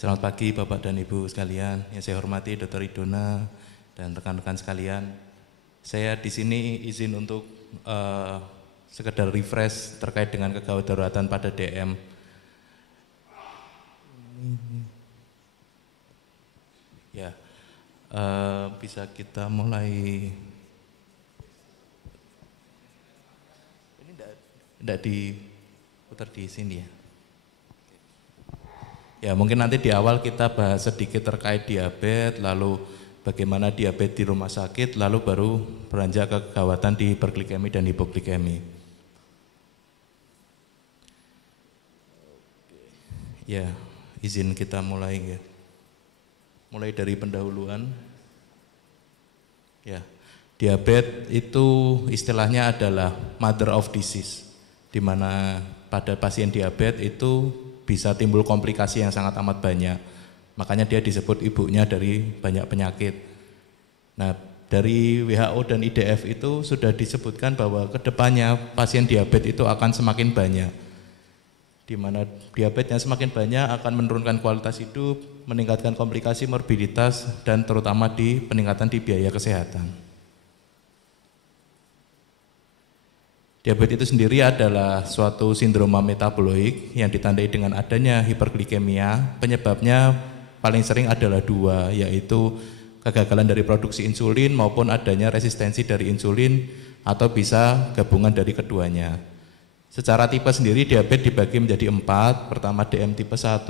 Selamat pagi Bapak dan Ibu sekalian. Yang saya hormati Dr. Idona dan rekan-rekan sekalian. Saya di sini izin untuk sekedar refresh terkait dengan kegawat daruratan pada DM. Ya, bisa kita mulai. Ini tidak diputar di sini ya. Ya, mungkin nanti di awal kita bahas sedikit terkait diabetes, lalu bagaimana diabetes di rumah sakit, lalu baru beranjak ke kegawatan di hiperglikemi dan hipoglikemi. Ya, izin kita mulai ya. Mulai dari pendahuluan. Ya, diabetes itu istilahnya adalah mother of disease, di mana pada pasien diabetes itu bisa timbul komplikasi yang sangat amat banyak. Makanya dia disebut ibunya dari banyak penyakit. Nah, dari WHO dan IDF itu sudah disebutkan bahwa kedepannya pasien diabetes itu akan semakin banyak. Di mana diabetesnya semakin banyak akan menurunkan kualitas hidup, meningkatkan komplikasi morbiditas, dan terutama di peningkatan di biaya kesehatan. Diabetes itu sendiri adalah suatu sindroma metaboloik yang ditandai dengan adanya hiperglikemia. Penyebabnya paling sering adalah dua, yaitu kegagalan dari produksi insulin maupun adanya resistensi dari insulin, atau bisa gabungan dari keduanya. Secara tipe sendiri diabetes dibagi menjadi 4. Pertama DM tipe 1,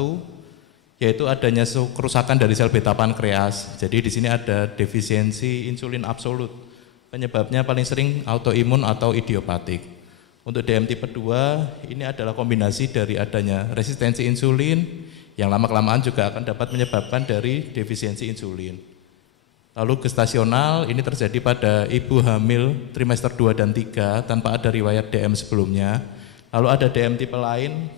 yaitu adanya kerusakan dari sel beta pankreas. Jadi di sini ada defisiensi insulin absolut. Penyebabnya paling sering autoimun atau idiopatik. Untuk DM tipe 2, ini adalah kombinasi dari adanya resistensi insulin yang lama-kelamaan juga akan dapat menyebabkan dari defisiensi insulin. Lalu gestasional, ini terjadi pada ibu hamil trimester 2 dan 3 tanpa ada riwayat DM sebelumnya. Lalu ada DM tipe lain,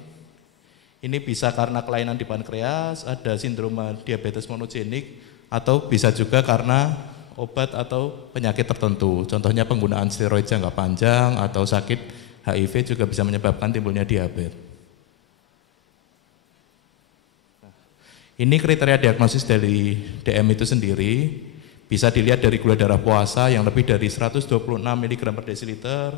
ini bisa karena kelainan di pankreas, ada sindroma diabetes monogenik, atau bisa juga karena obat atau penyakit tertentu. Contohnya penggunaan steroid jangka panjang atau sakit HIV juga bisa menyebabkan timbulnya diabetes. Ini kriteria diagnosis dari DM itu sendiri. Bisa dilihat dari gula darah puasa yang lebih dari 126 mg per desiliter,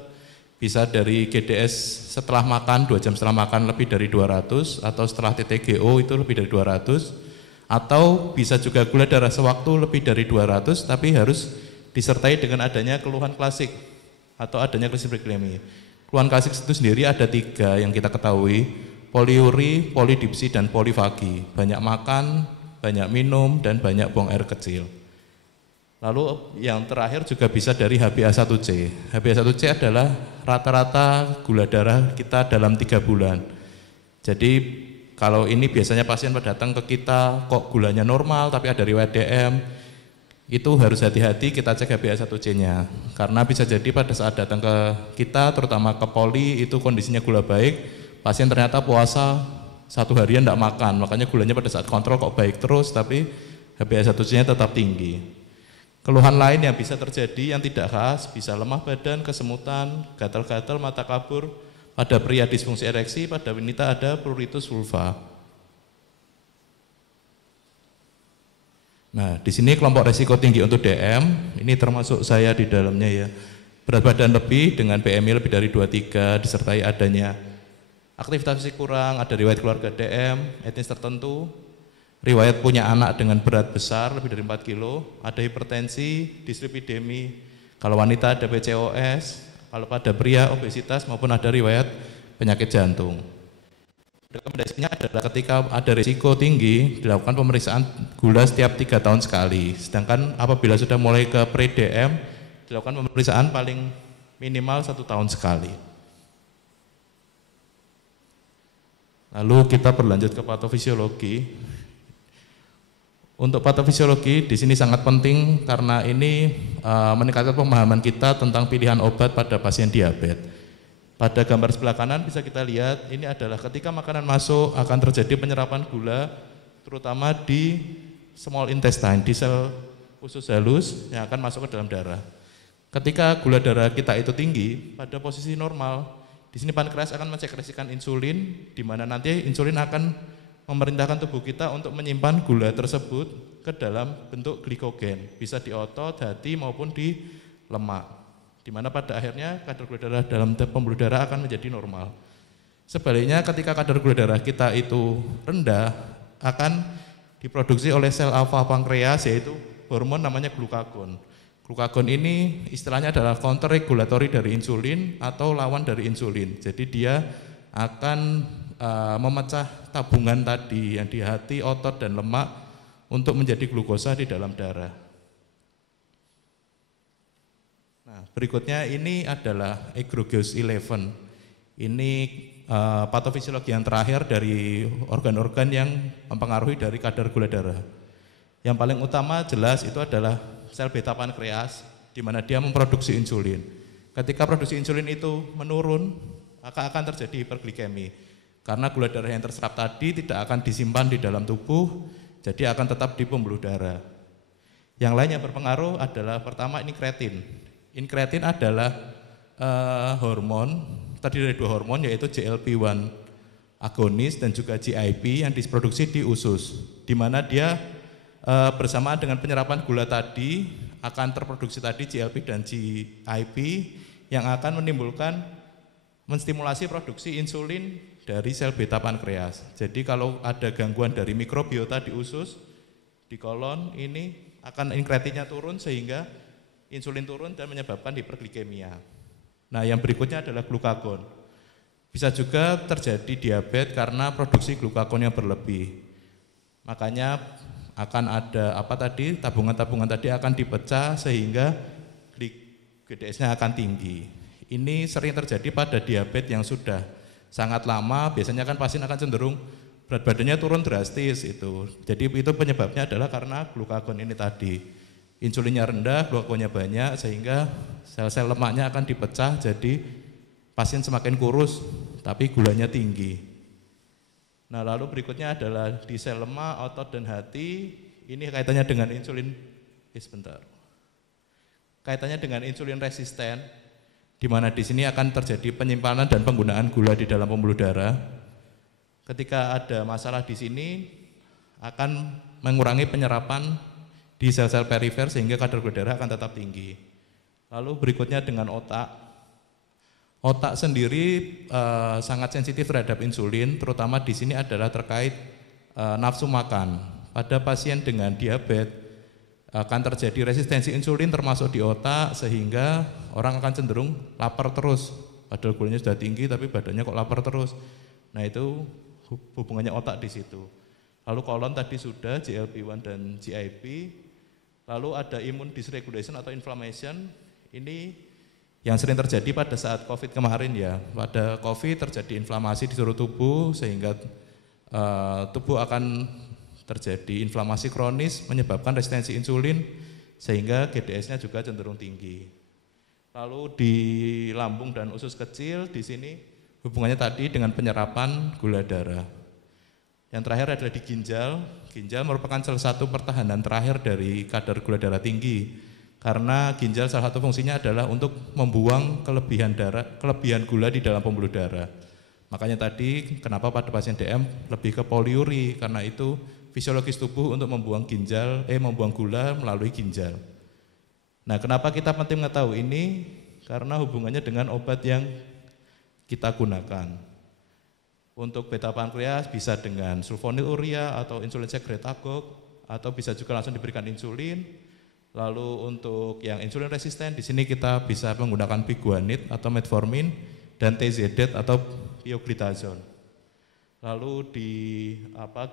bisa dari GDS setelah makan, 2 jam setelah makan lebih dari 200, atau setelah TTGO itu lebih dari 200, atau bisa juga gula darah sewaktu lebih dari 200, tapi harus disertai dengan adanya keluhan klasik atau adanya hiperglikemi. Keluhan klasik itu sendiri ada 3 yang kita ketahui, poliuri, polidipsi, dan polifagi. Banyak makan, banyak minum, dan banyak buang air kecil. Lalu yang terakhir juga bisa dari HbA1c. HbA1c adalah rata-rata gula darah kita dalam 3 bulan. Jadi kalau ini biasanya pasien datang ke kita kok gulanya normal tapi ada riwayat DM, itu harus hati-hati kita cek HbA1c-nya. Karena bisa jadi pada saat datang ke kita, terutama ke poli, itu kondisinya gula baik, pasien ternyata puasa 1 harian tidak makan, makanya gulanya pada saat kontrol kok baik terus, tapi HbA1c-nya tetap tinggi. Keluhan lain yang bisa terjadi yang tidak khas, bisa lemah badan, kesemutan, gatal-gatal, mata kabur. Pada pria disfungsi ereksi, pada wanita ada pruritus vulva. Nah, di sini kelompok resiko tinggi untuk DM, ini termasuk saya di dalamnya ya. Berat badan lebih dengan BMI lebih dari 23, disertai adanya aktivitas fisik kurang, ada riwayat keluarga DM, etnis tertentu, riwayat punya anak dengan berat besar lebih dari 4 kilo, ada hipertensi, dislipidemi, kalau wanita ada PCOS, kalau pada pria obesitas maupun ada riwayat penyakit jantung. Rekomendasinya adalah ketika ada risiko tinggi dilakukan pemeriksaan gula setiap 3 tahun sekali. Sedangkan apabila sudah mulai ke pre-DM dilakukan pemeriksaan paling minimal 1 tahun sekali. Lalu kita berlanjut ke patofisiologi. Untuk patofisiologi di sini sangat penting karena ini meningkatkan pemahaman kita tentang pilihan obat pada pasien diabetes. Pada gambar sebelah kanan bisa kita lihat ini adalah ketika makanan masuk akan terjadi penyerapan gula terutama di small intestine, di sel usus halus yang akan masuk ke dalam darah. Ketika gula darah kita itu tinggi pada posisi normal, di sini pankreas akan mensekresikan insulin, di mana nanti insulin akan memerintahkan tubuh kita untuk menyimpan gula tersebut ke dalam bentuk glikogen, bisa di otot, hati maupun di lemak, di mana pada akhirnya kadar gula darah dalam pembuluh darah akan menjadi normal. Sebaliknya ketika kadar gula darah kita itu rendah, akan diproduksi oleh sel alfa pankreas, yaitu hormon namanya glukagon. Glukagon ini istilahnya adalah counter regulatory dari insulin atau lawan dari insulin. Jadi dia akan memecah tabungan tadi yang di hati, otot, dan lemak untuk menjadi glukosa di dalam darah. Nah, berikutnya ini adalah Agrogeus 11. Ini patofisiologi yang terakhir dari organ-organ yang mempengaruhi dari kadar gula darah. Yang paling utama jelas itu adalah sel beta pankreas, di mana dia memproduksi insulin. Ketika produksi insulin itu menurun, maka akan terjadi hiperglikemi. Karena gula darah yang terserap tadi tidak akan disimpan di dalam tubuh, jadi akan tetap di pembuluh darah. Yang lain yang berpengaruh adalah pertama ini kreatin. Inkreatin adalah hormon, terdiri dari dua hormon, yaitu GLP-1 agonis dan juga GIP yang diproduksi di usus, di mana dia bersamaan dengan penyerapan gula tadi akan terproduksi tadi GLP dan GIP yang akan menstimulasi produksi insulin dari sel beta pankreas. Jadi kalau ada gangguan dari mikrobiota di usus, di kolon, ini akan inkretinnya turun sehingga insulin turun dan menyebabkan hiperglikemia. Nah, yang berikutnya adalah glukagon. Bisa juga terjadi diabetes karena produksi glukagon yang berlebih. Makanya akan ada tabungan-tabungan tadi akan dipecah sehingga GDS-nya akan tinggi. Ini sering terjadi pada diabetes yang sudah sangat lama. Biasanya kan pasien akan cenderung berat badannya turun drastis itu. Jadi itu penyebabnya adalah karena glukagon ini tadi. Insulinnya rendah, glukagonnya banyak sehingga sel-sel lemaknya akan dipecah, jadi pasien semakin kurus tapi gulanya tinggi. Nah, lalu berikutnya adalah di sel lemak, otot, dan hati. Ini kaitannya dengan insulin, kaitannya dengan insulin resisten, di mana di sini akan terjadi penyimpanan dan penggunaan gula di dalam pembuluh darah. Ketika ada masalah di sini, akan mengurangi penyerapan di sel-sel perifer sehingga kadar gula darah akan tetap tinggi. Lalu berikutnya dengan otak. Otak sendiri sangat sensitif terhadap insulin, terutama di sini adalah terkait nafsu makan. Pada pasien dengan diabetes akan terjadi resistensi insulin termasuk di otak sehingga orang akan cenderung lapar terus. Padahal gulanya sudah tinggi tapi badannya kok lapar terus. Nah, itu hubungannya otak di situ. Lalu kolon tadi sudah GLP-1 dan GIP. Lalu ada immune dysregulation atau inflammation. Ini yang sering terjadi pada saat COVID kemarin ya. Pada COVID terjadi inflamasi di seluruh tubuh sehingga tubuh akan terjadi inflamasi kronis menyebabkan resistensi insulin sehingga GDS-nya juga cenderung tinggi. Lalu di lambung dan usus kecil di sini hubungannya tadi dengan penyerapan gula darah. Yang terakhir adalah di ginjal. Ginjal merupakan salah satu pertahanan terakhir dari kadar gula darah tinggi. Karena ginjal salah satu fungsinya adalah untuk membuang kelebihan gula di dalam pembuluh darah. Makanya tadi kenapa pada pasien DM lebih ke poliuri, karena itu fisiologis tubuh untuk membuang gula melalui ginjal. Nah, kenapa kita penting mengetahui ini? Karena hubungannya dengan obat yang kita gunakan. Untuk beta pankreas bisa dengan sulfonylurea atau insulin secretagogue, atau bisa juga langsung diberikan insulin. Lalu untuk yang insulin resisten di sini kita bisa menggunakan biguanide atau metformin dan TZD atau pioglitazone. Lalu di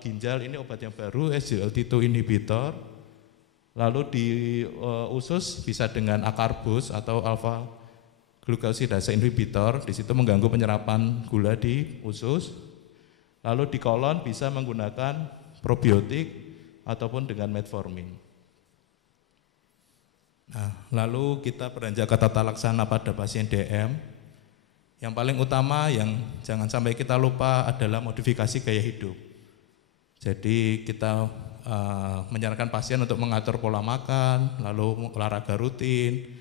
ginjal ini obat yang baru SGLT2 inhibitor. Lalu di usus bisa dengan akarbus atau alpha glucosidase inhibitor. Di situ mengganggu penyerapan gula di usus. Lalu di kolon bisa menggunakan probiotik ataupun dengan metformin. Nah, lalu kita beranjak ke tata laksana pada pasien DM. Yang paling utama yang jangan sampai kita lupa adalah modifikasi gaya hidup. Jadi kita menyarankan pasien untuk mengatur pola makan, lalu olahraga rutin.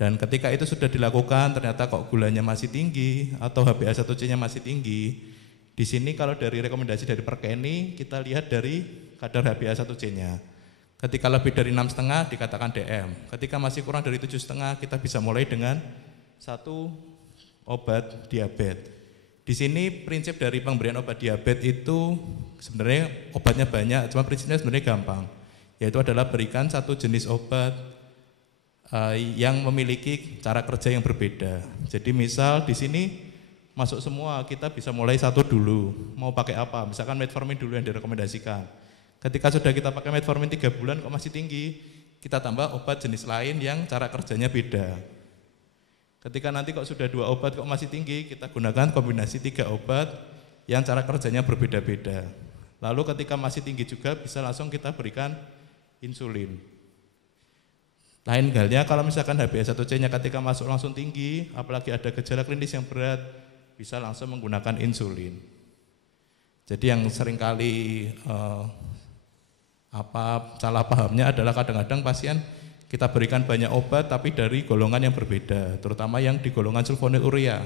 Dan ketika itu sudah dilakukan ternyata kok gulanya masih tinggi atau HbA1c-nya masih tinggi, Di sini kalau dari rekomendasi dari Perkeni, kita lihat dari kadar HbA1c-nya. Ketika lebih dari 6,5 dikatakan DM. Ketika masih kurang dari 7,5 kita bisa mulai dengan satu obat diabetes. Di sini prinsip dari pemberian obat diabetes itu sebenarnya obatnya banyak, cuma prinsipnya sebenarnya gampang. Yaitu adalah berikan satu jenis obat yang memiliki cara kerja yang berbeda. Jadi misal di sini masuk semua, kita bisa mulai satu dulu. Mau pakai apa? Misalkan metformin dulu yang direkomendasikan. Ketika sudah kita pakai metformin 3 bulan kok masih tinggi, kita tambah obat jenis lain yang cara kerjanya beda. Ketika nanti kok sudah 2 obat kok masih tinggi, kita gunakan kombinasi 3 obat yang cara kerjanya berbeda-beda. Lalu ketika masih tinggi juga bisa langsung kita berikan insulin. Lain halnya kalau misalkan HbA1c-nya ketika masuk langsung tinggi, apalagi ada gejala klinis yang berat, bisa langsung menggunakan insulin. Jadi yang seringkali salah pahamnya adalah kadang-kadang pasien kita berikan banyak obat tapi dari golongan yang berbeda, terutama yang di golongan sulfonylurea.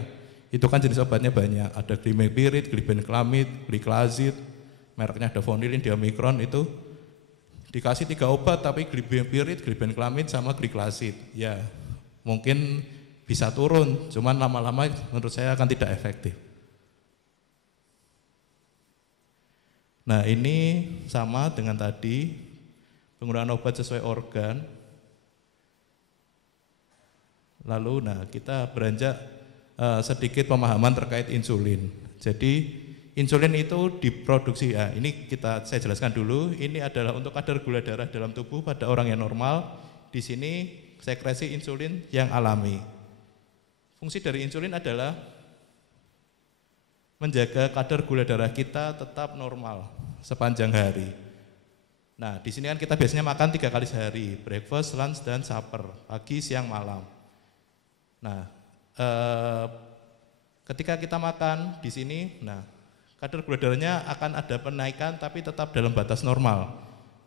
Itu kan jenis obatnya banyak, ada glimepirid, glibenclamid, gliclazid, mereknya ada Davonilin, Diamicron, itu dikasih 3 obat tapi glimepirid, glibenclamid sama gliclazid. Ya, mungkin bisa turun, cuman lama-lama menurut saya akan tidak efektif. Nah, ini sama dengan tadi, penggunaan obat sesuai organ. Lalu kita beranjak sedikit pemahaman terkait insulin. Jadi insulin itu diproduksi, ini saya jelaskan dulu, ini adalah untuk kadar gula darah dalam tubuh pada orang yang normal. Di sini sekresi insulin yang alami. Fungsi dari insulin adalah menjaga kadar gula darah kita tetap normal sepanjang hari. Nah, di sini kan kita biasanya makan 3 kali sehari, breakfast, lunch, dan supper, pagi, siang, malam. Nah, ketika kita makan di sini, kadar gula darahnya akan ada penaikan tapi tetap dalam batas normal.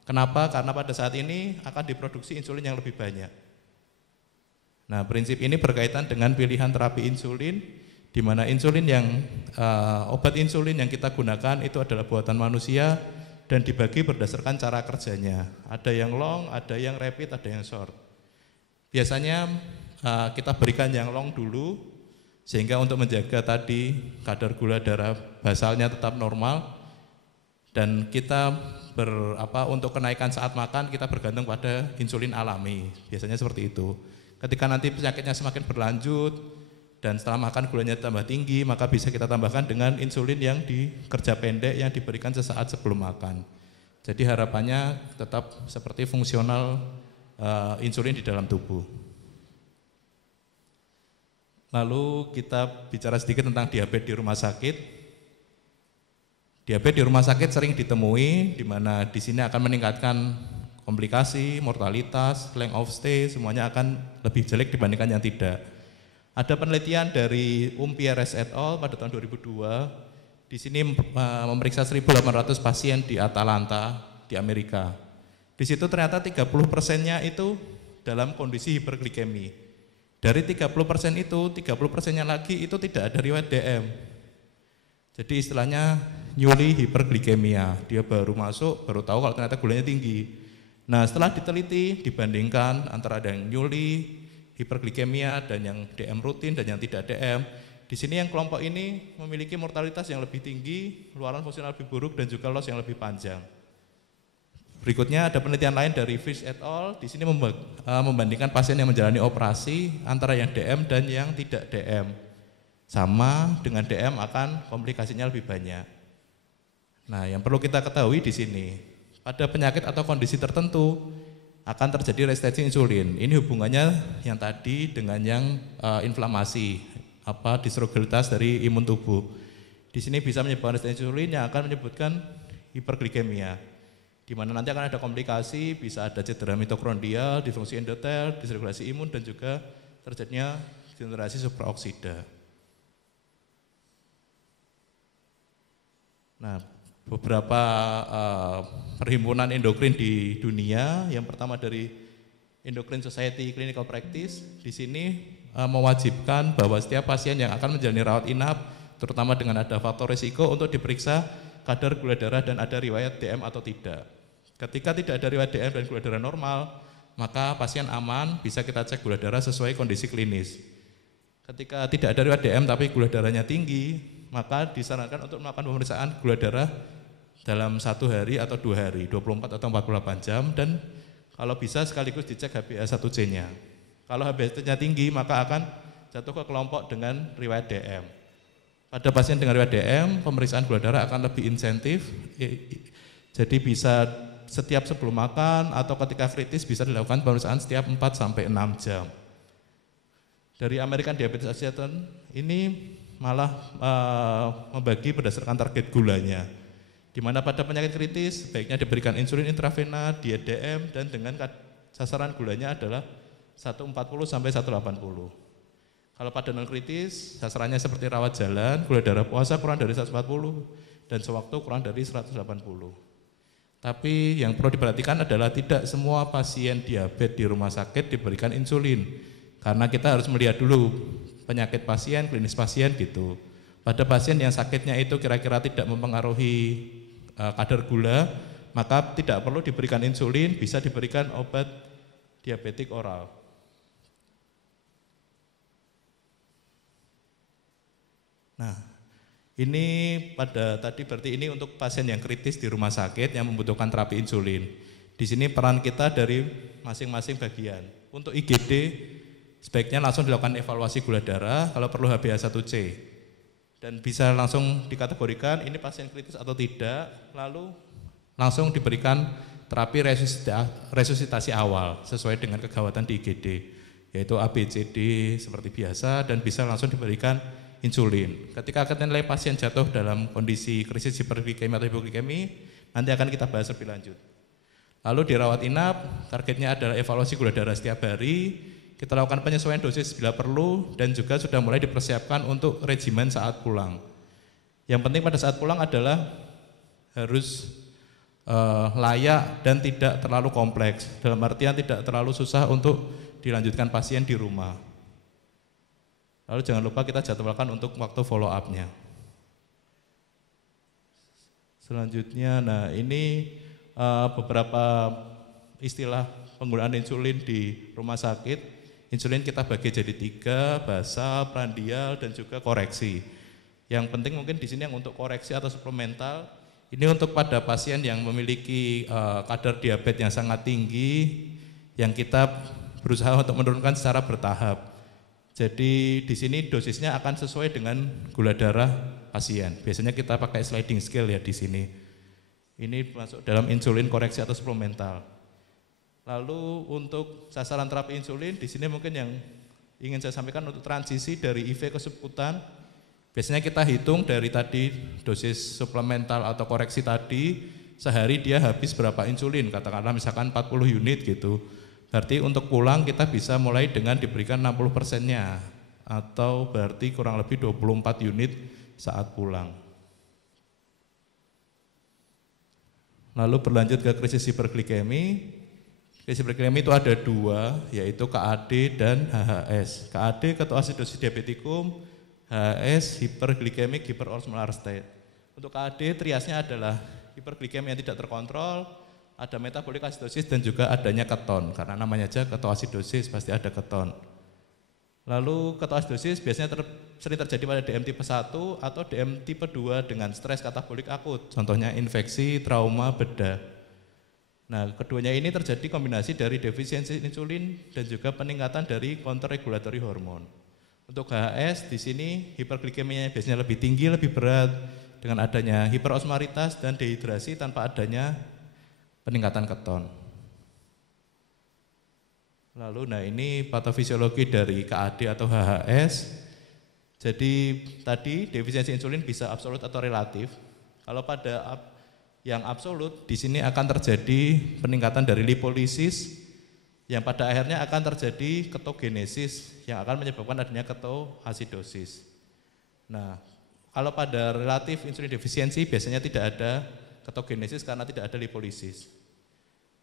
Kenapa? Karena pada saat ini akan diproduksi insulin yang lebih banyak. Nah, prinsip ini berkaitan dengan pilihan terapi insulin, di mana insulin obat insulin yang kita gunakan itu adalah buatan manusia dan dibagi berdasarkan cara kerjanya. Ada yang long, ada yang rapid, ada yang short. Biasanya kita berikan yang long dulu, sehingga untuk menjaga tadi kadar gula darah basalnya tetap normal, dan kita untuk kenaikan saat makan kita bergantung pada insulin alami, biasanya seperti itu. Ketika nanti penyakitnya semakin berlanjut dan setelah makan gulanya tambah tinggi, maka bisa kita tambahkan dengan insulin yang di kerja pendek yang diberikan sesaat sebelum makan. Jadi harapannya tetap seperti fungsional insulin di dalam tubuh. Lalu kita bicara sedikit tentang diabetes di rumah sakit. Diabetes di rumah sakit sering ditemui, di mana di sini akan meningkatkan komplikasi, mortalitas, length of stay, semuanya akan lebih jelek dibandingkan yang tidak. Ada penelitian dari Pierres et al. Pada tahun 2002, di sini memeriksa 1.800 pasien di Atlanta, di Amerika. Di situ ternyata 30%-nya itu dalam kondisi hiperglikemi. Dari 30% itu, 30%-nya lagi itu tidak ada riwayat DM. Jadi istilahnya newly hiperglikemia. Dia baru masuk, baru tahu kalau ternyata gulanya tinggi. Nah, setelah diteliti, dibandingkan antara ada yang newly hiperglikemia dan yang DM rutin dan yang tidak DM. Di sini yang kelompok ini memiliki mortalitas yang lebih tinggi, luaran fungsional lebih buruk dan juga loss yang lebih panjang. Berikutnya ada penelitian lain dari Fish et al. Di sini membandingkan pasien yang menjalani operasi antara yang DM dan yang tidak DM. Sama dengan DM akan komplikasinya lebih banyak. Nah, yang perlu kita ketahui di sini, pada penyakit atau kondisi tertentu akan terjadi resistensi insulin. Ini hubungannya yang tadi dengan yang inflamasi, disrogelitas dari imun tubuh. Di sini bisa menyebabkan resistensi insulin yang akan menyebabkan hiperglikemia, di mana nanti akan ada komplikasi, bisa ada cedera mitokondrial, disfungsi endotel, disregulasi imun, dan juga terjadinya generasi supraoksida. Nah, beberapa perhimpunan endokrin di dunia, yang pertama dari Endocrine Society Clinical Practice, di sini mewajibkan bahwa setiap pasien yang akan menjalani rawat inap terutama dengan ada faktor risiko untuk diperiksa kadar gula darah dan ada riwayat DM atau tidak. Ketika tidak ada riwayat DM dan gula darah normal, maka pasien aman, bisa kita cek gula darah sesuai kondisi klinis. Ketika tidak ada riwayat DM tapi gula darahnya tinggi, maka disarankan untuk melakukan pemeriksaan gula darah dalam 1 hari atau 2 hari, 24 atau 48 jam, dan kalau bisa sekaligus dicek HbA1c-nya. Kalau HbA1c-nya tinggi, maka akan jatuh ke kelompok dengan riwayat DM. Pada pasien dengan riwayat DM, pemeriksaan gula darah akan lebih insentif, jadi bisa setiap sebelum makan atau ketika kritis bisa dilakukan pemeriksaan setiap 4-6 jam. Dari American Diabetes Association ini malah membagi berdasarkan target gulanya, di mana pada penyakit kritis sebaiknya diberikan insulin intravena, diet DM, dan dengan sasaran gulanya adalah 140 sampai 180. Kalau pada non kritis, sasarannya seperti rawat jalan, gula darah puasa kurang dari 140 dan sewaktu kurang dari 180. Tapi yang perlu diperhatikan adalah tidak semua pasien diabetes di rumah sakit diberikan insulin, karena kita harus melihat dulu penyakit pasien, klinis pasien gitu. Pada pasien yang sakitnya itu kira-kira tidak mempengaruhi kadar gula, maka tidak perlu diberikan insulin, bisa diberikan obat diabetik oral. Nah, ini berarti ini untuk pasien yang kritis di rumah sakit yang membutuhkan terapi insulin. Di sini peran kita dari masing-masing bagian. Untuk IGD sebaiknya langsung dilakukan evaluasi gula darah, kalau perlu HbA1c. Dan bisa langsung dikategorikan ini pasien kritis atau tidak, lalu langsung diberikan terapi resusitasi awal sesuai dengan kegawatan di IGD, yaitu ABCD seperti biasa, dan bisa langsung diberikan insulin. Ketika nilai pasien jatuh dalam kondisi krisis hiperglikemi atau hipoglikemi, nanti akan kita bahas lebih lanjut. Lalu di rawat inap, targetnya adalah evaluasi gula darah setiap hari, kita lakukan penyesuaian dosis bila perlu, dan juga sudah mulai dipersiapkan untuk regimen saat pulang. Yang penting pada saat pulang adalah harus layak dan tidak terlalu kompleks, dalam artian tidak terlalu susah untuk dilanjutkan pasien di rumah. Lalu jangan lupa kita jadwalkan untuk waktu follow up-nya. Selanjutnya, nah ini beberapa istilah penggunaan insulin di rumah sakit. Insulin kita bagi jadi 3, basal, prandial, dan juga koreksi. Yang penting mungkin di sini yang untuk koreksi atau suplemental, ini untuk pada pasien yang memiliki kadar diabetes yang sangat tinggi, yang kita berusaha untuk menurunkan secara bertahap. Jadi di sini dosisnya akan sesuai dengan gula darah pasien. Biasanya kita pakai sliding scale ya di sini. Ini masuk dalam insulin koreksi atau suplemental. Lalu untuk sasaran terapi insulin di sini mungkin yang ingin saya sampaikan untuk transisi dari IV ke subkutan. Biasanya kita hitung dari tadi dosis suplemental atau koreksi tadi, sehari dia habis berapa insulin, katakanlah misalkan 40 unit gitu. Berarti untuk pulang kita bisa mulai dengan diberikan 60%-nya, atau berarti kurang lebih 24 unit saat pulang. Lalu berlanjut ke krisis hiperglikemi. Krisis hiperglikemi itu ada 2, yaitu KAD dan HHS. KAD ketoasidosis diabetikum, HHS hiperglikemik hyperosmolar state. Untuk KAD triasnya adalah hiperglikemi yang tidak terkontrol, ada metabolic acidosis, dan juga adanya keton, karena namanya aja ketoasidosis pasti ada keton. Lalu ketoasidosis biasanya sering terjadi pada DM tipe 1 atau DM tipe 2 dengan stres katabolik akut, contohnya infeksi, trauma, bedah. Nah, keduanya ini terjadi kombinasi dari defisiensi insulin dan juga peningkatan dari counter regulatory hormon. Untuk HHS di sini hiperglikemianya biasanya lebih tinggi, lebih berat dengan adanya hiperosmaritas dan dehidrasi tanpa adanya peningkatan keton. Lalu nah ini patofisiologi dari KAD atau HHS. Jadi tadi defisiensi insulin bisa absolut atau relatif. Kalau pada yang absolut di sini akan terjadi peningkatan dari lipolisis yang pada akhirnya akan terjadi ketogenesis yang akan menyebabkan adanya ketoasidosis. Nah, kalau pada relatif insulin defisiensi biasanya tidak ada ketogenesis karena tidak ada lipolisis.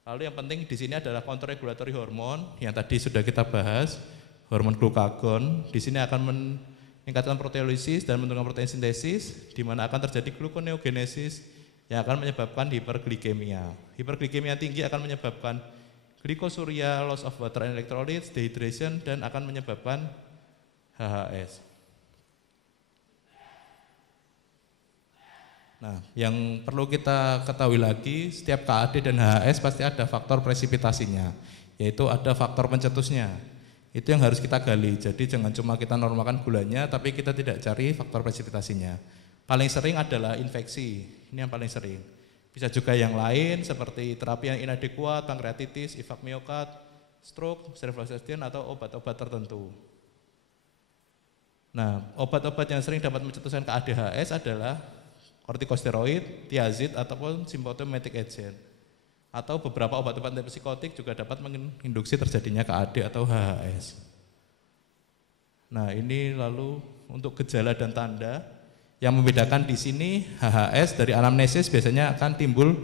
Lalu yang penting di sini adalah counter regulatory hormon yang tadi sudah kita bahas, hormon glukagon. Di sini akan meningkatkan proteolisis dan menurunkan protein sintesis, di mana akan terjadi gluconeogenesis yang akan menyebabkan hiperglikemia. Hiperglikemia tinggi akan menyebabkan glikosuria, loss of water and electrolytes, dehydration, dan akan menyebabkan HHS. Nah, yang perlu kita ketahui lagi, setiap KAD dan HHS pasti ada faktor presipitasinya, yaitu ada faktor pencetusnya. Itu yang harus kita gali, jadi jangan cuma kita normalkan gulanya, tapi kita tidak cari faktor presipitasinya. Paling sering adalah infeksi, ini yang paling sering. Bisa juga yang lain seperti terapi yang inadekuat, pankreatitis, ifak miokard, stroke, cerebral atau obat-obat tertentu. Nah, obat-obat yang sering dapat mencetuskan KAD-HHS adalah kortikosteroid, tiazid, ataupun symptomatic agent. Atau beberapa obat-obat antipsikotik juga dapat menginduksi terjadinya KAD atau HHS. Nah, ini lalu untuk gejala dan tanda yang membedakan di sini HHS dari anamnesis biasanya akan timbul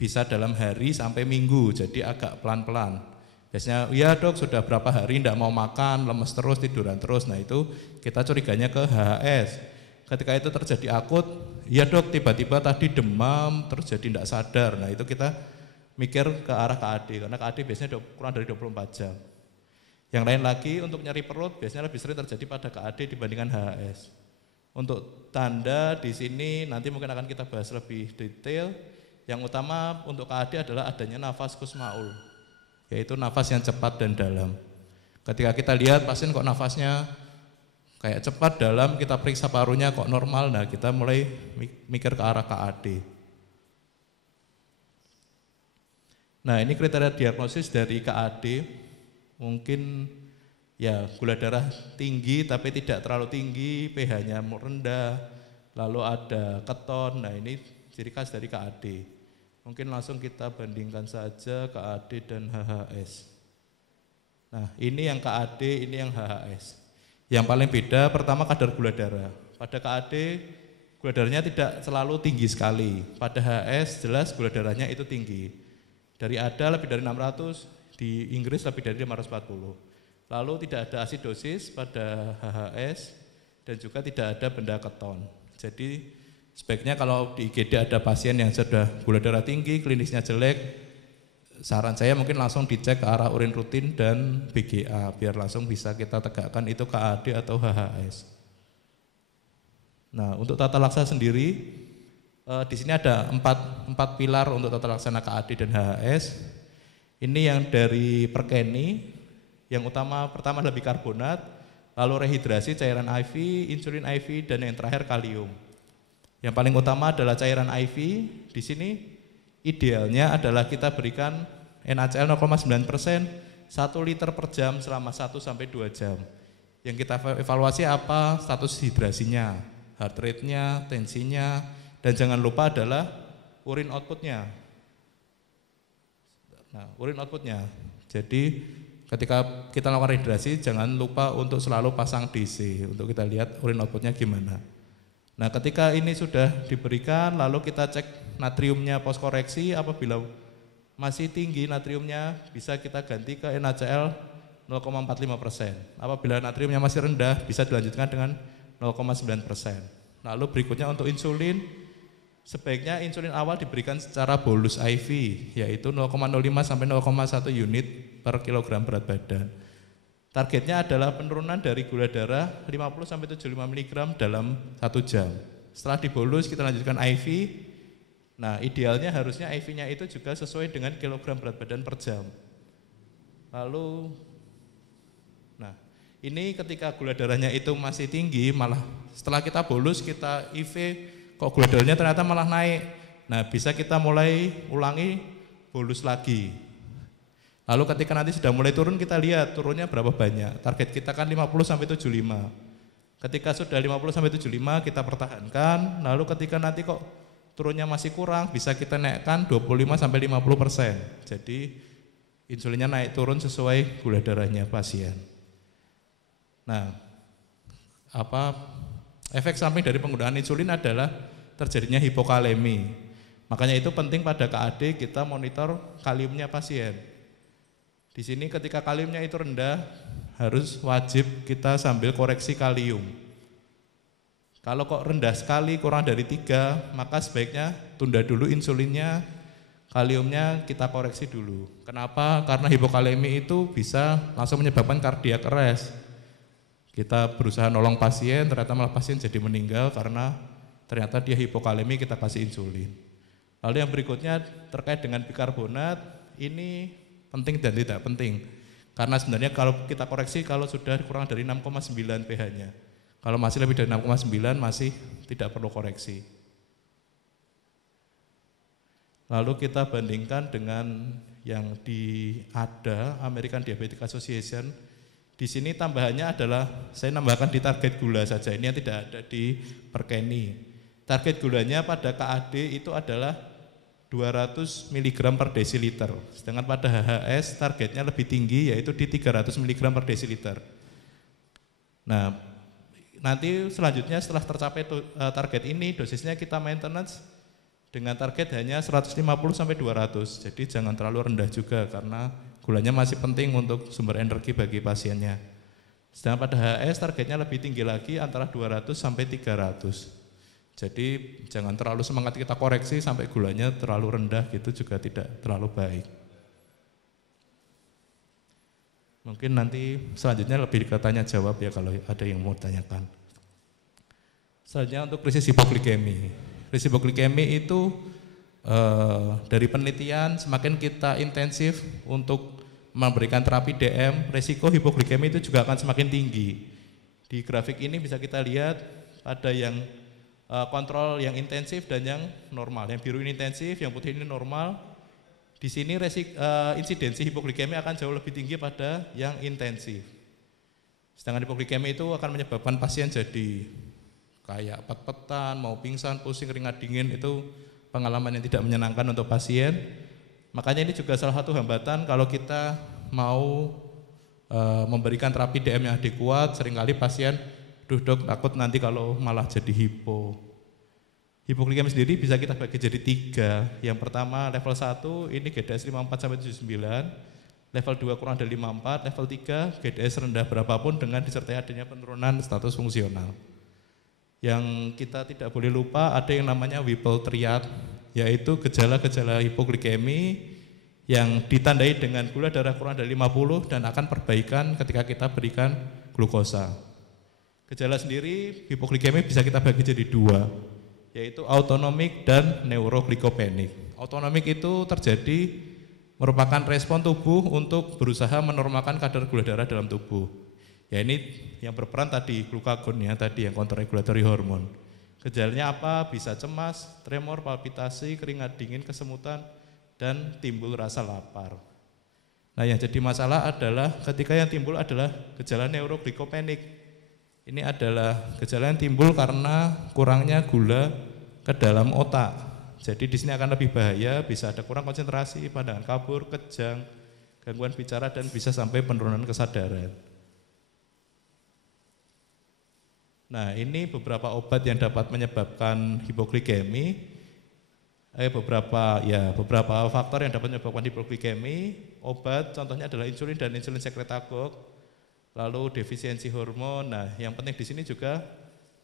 bisa dalam hari sampai minggu, jadi agak pelan-pelan. Biasanya, ya dok sudah berapa hari tidak mau makan, lemes terus, tiduran terus. Nah itu kita curiganya ke HHS. Ketika itu terjadi akut, ya dok tiba-tiba tadi demam terus jadi tidak sadar. Nah itu kita mikir ke arah KAD, karena KAD biasanya kurang dari 24 jam. Yang lain lagi untuk nyeri perut biasanya lebih sering terjadi pada KAD dibandingkan HHS. Untuk tanda di sini nanti mungkin akan kita bahas lebih detail. Yang utama untuk KAD adalah adanya nafas kusmaul, yaitu nafas yang cepat dan dalam. Ketika kita lihat pasien kok nafasnya kayak cepat dalam, kita periksa parunya kok normal, nah kita mulai mikir ke arah KAD. Nah ini kriteria diagnosis dari KAD, mungkin ya gula darah tinggi tapi tidak terlalu tinggi, pH-nya rendah, lalu ada keton. Nah ini ciri khas dari KAD. Mungkin langsung kita bandingkan saja KAD dan HHS. Nah ini yang KAD, ini yang HHS. Yang paling beda pertama kadar gula darah. Pada KAD gula darahnya tidak selalu tinggi sekali. Pada HHS jelas gula darahnya itu tinggi. Dari ada lebih dari 600, di Inggris lebih dari 540. Lalu tidak ada asidosis pada HHS dan juga tidak ada benda keton. Jadi sebaiknya kalau di IGD ada pasien yang sudah gula darah tinggi, klinisnya jelek, saran saya mungkin langsung dicek ke arah urin rutin dan BGA biar langsung bisa kita tegakkan itu KAD atau HHS. Nah untuk tata laksana sendiri di sini ada empat pilar untuk tata laksana KAD dan HHS. Ini yang dari Perkeni. Yang pertama adalah bikarbonat, lalu rehidrasi cairan IV, insulin IV, dan yang terakhir kalium. Yang paling utama adalah cairan IV. Di sini idealnya adalah kita berikan NaCl 0,9%, 1 liter per jam selama 1 sampai 2 jam. Yang kita evaluasi apa? Status hidrasinya, heart rate-nya, tensinya, dan jangan lupa adalah urin output-nya. Nah, urin output-nya. Jadi ketika kita lakukan rehidrasi, jangan lupa untuk selalu pasang DC untuk kita lihat urin outputnya gimana. Nah ketika ini sudah diberikan, lalu kita cek natriumnya pos koreksi. Apabila masih tinggi natriumnya, bisa kita ganti ke NaCl 0,45%. Apabila natriumnya masih rendah, bisa dilanjutkan dengan 0,9%. Lalu berikutnya untuk insulin, sebaiknya insulin awal diberikan secara bolus IV, yaitu 0,05 sampai 0,1 unit per kilogram berat badan. Targetnya adalah penurunan dari gula darah 50 sampai 75 mg dalam 1 jam. Setelah dibolus kita lanjutkan IV. Nah, idealnya harusnya IV-nya itu juga sesuai dengan kilogram berat badan per jam. Lalu nah, ini ketika gula darahnya itu masih tinggi, malah setelah kita bolus kita IV kok gula darahnya ternyata malah naik. Nah, bisa kita mulai ulangi bolus lagi. Lalu ketika nanti sudah mulai turun, kita lihat turunnya berapa banyak. Target kita kan 50 sampai 75. Ketika sudah 50 sampai 75 kita pertahankan. Lalu ketika nanti kok turunnya masih kurang, bisa kita naikkan 25 sampai 50%. Jadi insulinnya naik turun sesuai gula darahnya pasien. Nah, efek samping dari penggunaan insulin adalah terjadinya hipokalemi. Makanya itu penting pada KAD kita monitor kaliumnya pasien. Di sini ketika kaliumnya itu rendah, harus wajib kita sambil koreksi kalium. Kalau kok rendah sekali, kurang dari 3, maka sebaiknya tunda dulu insulinnya, kaliumnya kita koreksi dulu. Kenapa? Karena hipokalemi itu bisa langsung menyebabkan cardiac arrest. Kita berusaha nolong pasien, ternyata malah pasien jadi meninggal karena ternyata dia hipokalemi, kita kasih insulin. Lalu yang berikutnya terkait dengan bikarbonat, ini penting dan tidak penting. Karena sebenarnya kalau kita koreksi kalau sudah kurang dari 6,9 pH-nya. Kalau masih lebih dari 6,9 masih tidak perlu koreksi. Lalu kita bandingkan dengan yang di ADA, American Diabetic Association. Di sini tambahannya adalah, saya nambahkan di target gula saja, ini yang tidak ada di Perkeni. Target gulanya pada KAD itu adalah 200 mg per desiliter. Sedangkan pada HHS targetnya lebih tinggi, yaitu di 300 mg per desiliter. Nah, nanti selanjutnya setelah tercapai target ini, dosisnya kita maintenance dengan target hanya 150 sampai 200. Jadi jangan terlalu rendah juga karena gulanya masih penting untuk sumber energi bagi pasiennya. Sedangkan pada HS targetnya lebih tinggi lagi antara 200 sampai 300. Jadi jangan terlalu semangat kita koreksi sampai gulanya terlalu rendah, gitu juga tidak terlalu baik. Mungkin nanti selanjutnya lebih tanya jawab ya kalau ada yang mau tanyakan. Selanjutnya untuk krisis hipoglikemi. Krisis hipoglikemi itu dari penelitian semakin kita intensif untuk memberikan terapi DM, resiko hipoglikemi itu juga akan semakin tinggi. Di grafik ini bisa kita lihat ada yang kontrol yang intensif dan yang normal. Yang biru ini intensif, yang putih ini normal. Di sini insidensi hipoglikemi akan jauh lebih tinggi pada yang intensif. Sedangkan hipoglikemi itu akan menyebabkan pasien jadi kayak pet-petan, mau pingsan, pusing, keringat dingin, itu pengalaman yang tidak menyenangkan untuk pasien. Makanya ini juga salah satu hambatan kalau kita mau memberikan terapi DM yang adekuat, seringkali pasien, dok takut nanti kalau malah jadi hipo. Hipoglikemi sendiri bisa kita bagi jadi 3. Yang pertama level 1 ini GDS 54-79, level 2 kurang dari 54, level 3 GDS rendah berapapun dengan disertai adanya penurunan status fungsional. Yang kita tidak boleh lupa ada yang namanya Whipple triad, yaitu gejala-gejala hipoglikemi yang ditandai dengan gula darah kurang dari 50 dan akan perbaikan ketika kita berikan glukosa. Gejala sendiri hipoglikemi bisa kita bagi jadi 2. Yaitu autonomik dan neuroglycopenic. Autonomik itu terjadi merupakan respon tubuh untuk berusaha menormalkan kadar gula darah dalam tubuh. Ya ini yang berperan tadi glukagon ya, tadi yang counter-regulatory hormone. Gejalanya apa? Bisa cemas, tremor, palpitasi, keringat dingin, kesemutan, dan timbul rasa lapar. Nah yang jadi masalah adalah ketika yang timbul adalah gejala neuroglycopenic. Ini adalah gejala yang timbul karena kurangnya gula ke dalam otak. Jadi di sini akan lebih bahaya, bisa ada kurang konsentrasi, pandangan kabur, kejang, gangguan bicara dan bisa sampai penurunan kesadaran. Nah, ini beberapa obat yang dapat menyebabkan hipoglikemi. Beberapa faktor yang dapat menyebabkan hipoglikemi. Obat contohnya adalah insulin dan insulin sekretagog. Lalu defisiensi hormon. Nah, yang penting di sini juga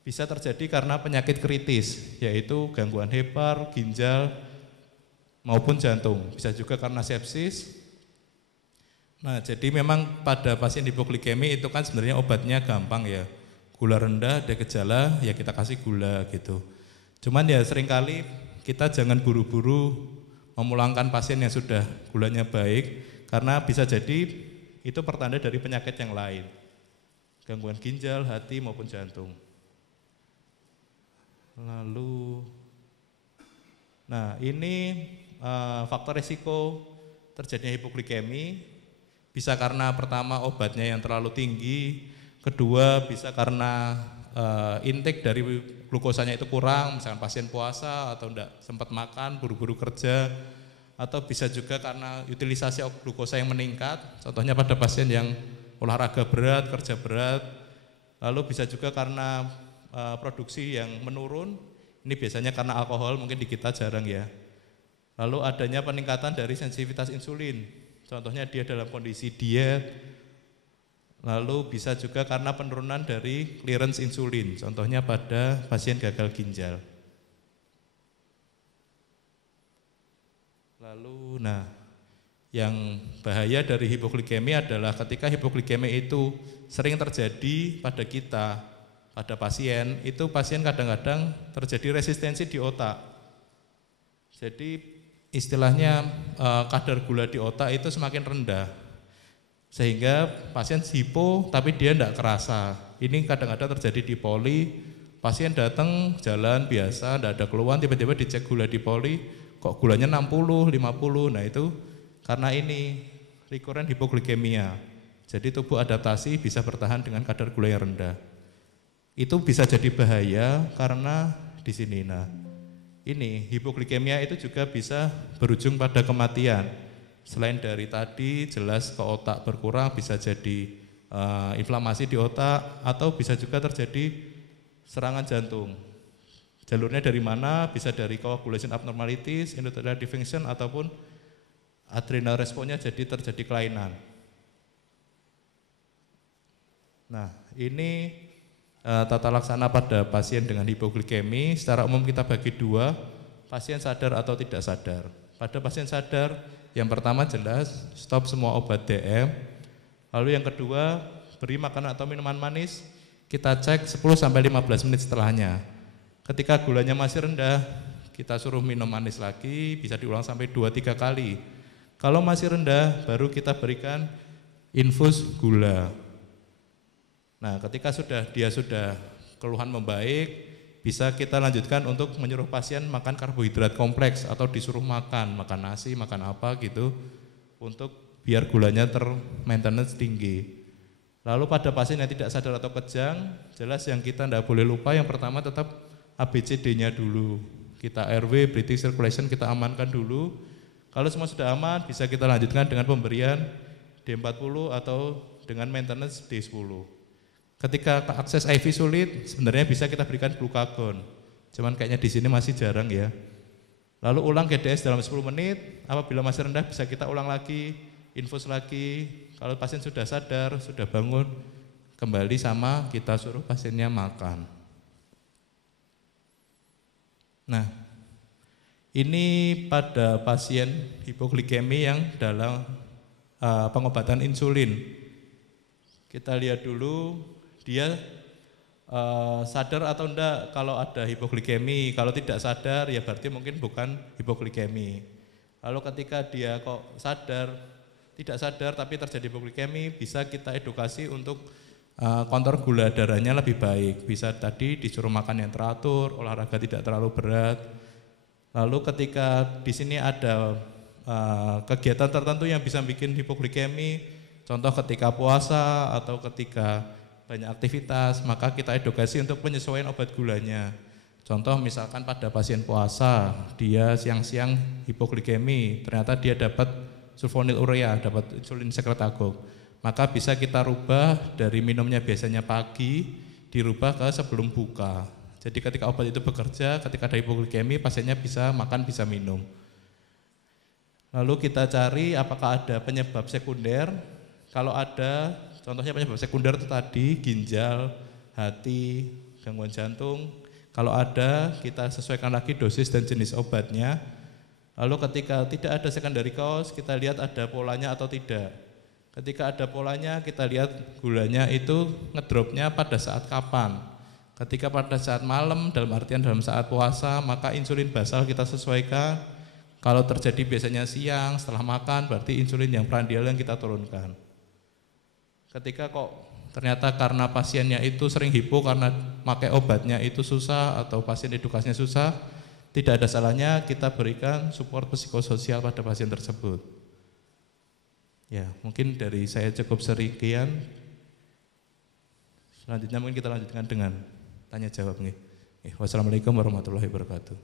bisa terjadi karena penyakit kritis, yaitu gangguan hepar, ginjal, maupun jantung. Bisa juga karena sepsis. Nah, jadi memang pada pasien hipoglikemi itu kan sebenarnya obatnya gampang ya. Gula rendah, ada gejala, ya kita kasih gula gitu. Cuman ya seringkali kita jangan buru-buru memulangkan pasien yang sudah gulanya baik, karena bisa jadi itu pertanda dari penyakit yang lain, gangguan ginjal, hati maupun jantung. Lalu, nah ini faktor risiko terjadinya hipoglikemi bisa karena pertama obatnya yang terlalu tinggi, kedua bisa karena intake dari glukosanya itu kurang, misalkan pasien puasa atau enggak sempat makan, buru-buru kerja. Atau bisa juga karena utilisasi glukosa yang meningkat, contohnya pada pasien yang olahraga berat, kerja berat. Lalu bisa juga karena produksi yang menurun, ini biasanya karena alkohol, mungkin di kita jarang ya. Lalu adanya peningkatan dari sensitivitas insulin, contohnya dia dalam kondisi diet. Lalu bisa juga karena penurunan dari clearance insulin, contohnya pada pasien gagal ginjal. Lalu, yang bahaya dari hipoglikemi adalah ketika hipoglikemi itu sering terjadi pada kita, pada pasien, itu pasien kadang-kadang terjadi resistensi di otak. Jadi istilahnya kadar gula di otak itu semakin rendah, sehingga pasien hipo tapi dia tidak kerasa. Ini kadang-kadang terjadi di poli, pasien datang jalan biasa, tidak ada keluhan, tiba-tiba dicek gula di poli, kok gulanya 60, 50, nah itu karena ini recurrent hipoglikemia. Jadi tubuh adaptasi bisa bertahan dengan kadar gula yang rendah. Itu bisa jadi bahaya karena di sini. Ini hipoglikemia itu juga bisa berujung pada kematian. Selain dari tadi jelas ke otak berkurang, bisa jadi inflamasi di otak, atau bisa juga terjadi serangan jantung. Jalurnya dari mana? Bisa dari coagulation abnormalities, endothelial dysfunction, ataupun adrenal responnya jadi terjadi kelainan. Nah, ini tata laksana pada pasien dengan hipoglikemi. Secara umum kita bagi dua, pasien sadar atau tidak sadar. Pada pasien sadar, yang pertama jelas stop semua obat DM. Lalu yang kedua, beri makanan atau minuman manis, kita cek 10-15 menit setelahnya. Ketika gulanya masih rendah, kita suruh minum manis lagi, bisa diulang sampai 2-3 kali. Kalau masih rendah, baru kita berikan infus gula. Nah, ketika dia sudah keluhan membaik, bisa kita lanjutkan untuk menyuruh pasien makan karbohidrat kompleks atau disuruh makan nasi, makan apa gitu, untuk biar gulanya maintenance tinggi. Lalu pada pasien yang tidak sadar atau kejang, jelas yang kita tidak boleh lupa, yang pertama tetap ABCD-nya dulu. Kita RW, breathing circulation kita amankan dulu. Kalau semua sudah aman, bisa kita lanjutkan dengan pemberian D40 atau dengan maintenance D10. Ketika akses IV sulit, sebenarnya bisa kita berikan glukagon. Cuman kayaknya di sini masih jarang ya. Lalu ulang GDS dalam 10 menit, apabila masih rendah bisa kita ulang lagi, infus lagi. Kalau pasien sudah sadar, sudah bangun, kembali sama kita suruh pasiennya makan. Nah, ini pada pasien hipoglikemi yang dalam pengobatan insulin. Kita lihat dulu dia sadar atau enggak kalau ada hipoglikemi. Kalau tidak sadar ya berarti mungkin bukan hipoglikemi. Lalu ketika dia kok tidak sadar tapi terjadi hipoglikemi, bisa kita edukasi untuk kontrol gula darahnya lebih baik. Bisa tadi disuruh makan yang teratur, olahraga tidak terlalu berat. Lalu ketika di sini ada kegiatan tertentu yang bisa bikin hipoglikemi, contoh ketika puasa atau ketika banyak aktivitas, maka kita edukasi untuk penyesuaian obat gulanya. Contoh misalkan pada pasien puasa, dia siang-siang hipoglikemi, ternyata dia dapat sulfonylurea, dapat insulin sekretagogue. Maka bisa kita rubah dari minumnya biasanya pagi, dirubah ke sebelum buka. Jadi ketika obat itu bekerja, ketika ada hipoglikemi, pasiennya bisa makan, bisa minum. Lalu kita cari apakah ada penyebab sekunder. Kalau ada, contohnya penyebab sekunder itu tadi ginjal, hati, gangguan jantung. Kalau ada, kita sesuaikan lagi dosis dan jenis obatnya. Lalu ketika tidak ada secondary cause, kita lihat ada polanya atau tidak. Ketika ada polanya, kita lihat gulanya itu ngedropnya pada saat kapan. Ketika pada saat malam, dalam artian dalam saat puasa, maka insulin basal kita sesuaikan. Kalau terjadi biasanya siang, setelah makan, berarti insulin yang prandial yang kita turunkan. Ketika kok ternyata karena pasiennya itu sering hipo karena pakai obatnya itu susah atau pasien edukasinya susah, tidak ada salahnya kita berikan support psikososial pada pasien tersebut. Ya, mungkin dari saya cukup sekian. Selanjutnya mungkin kita lanjutkan dengan tanya jawab nih. Wassalamualaikum warahmatullahi wabarakatuh.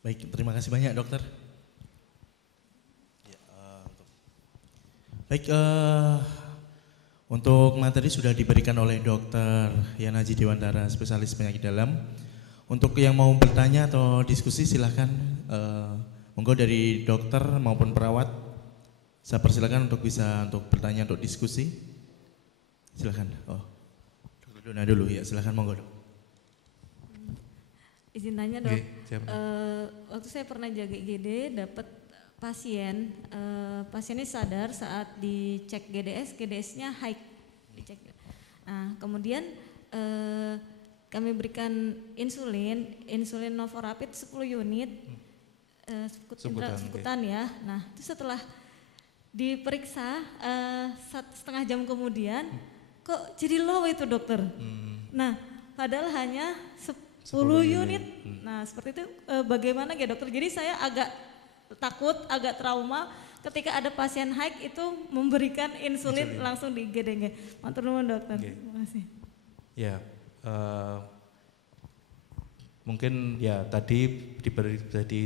Baik, terima kasih banyak dokter. Baik, untuk materi sudah diberikan oleh Dokter Yana Haji Dewantara, spesialis penyakit dalam. Untuk yang mau bertanya atau diskusi silahkan Monggo dari dokter maupun perawat, saya persilakan untuk bisa untuk bertanya, untuk diskusi. Silakan. Oh, Dokter Dona dulu ya, silakan monggo dok. Izin tanya dok, Oke, waktu saya pernah jaga IGD dapat pasien, pasiennya sadar saat dicek GDS-nya high, dicek. Nah kemudian kami berikan insulin Novorapid 10 unit, subkutan ya. Nah itu setelah diperiksa 1,5 jam kemudian, kok jadi low itu dokter. Nah padahal hanya 10 unit. Nah seperti itu bagaimana ya dokter? Jadi saya agak takut, agak trauma ketika ada pasien high itu memberikan insulin langsung di IGD. Matur nuwun dokter. Terima kasih. Ya, mungkin ya tadi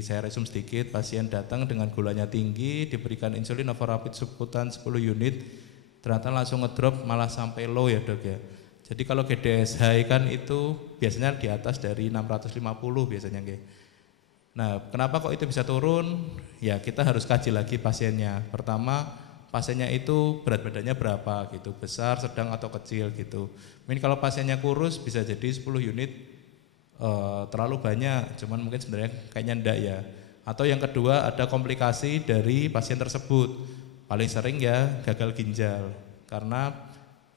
saya resum sedikit, pasien datang dengan gulanya tinggi, diberikan insulin Novorapid subkutan 10 unit, ternyata langsung ngedrop malah sampai low ya dok ya. Jadi kalau GDS high kan itu biasanya di atas dari 650 biasanya. Nah kenapa kok itu bisa turun? Ya kita harus kaji lagi pasiennya. Pertama pasiennya itu berat badannya berapa gitu, besar, sedang atau kecil gitu. Mungkin kalau pasiennya kurus bisa jadi 10 unit terlalu banyak, cuman mungkin sebenarnya kayaknya enggak ya. Atau yang kedua ada komplikasi dari pasien tersebut. Paling sering ya gagal ginjal, karena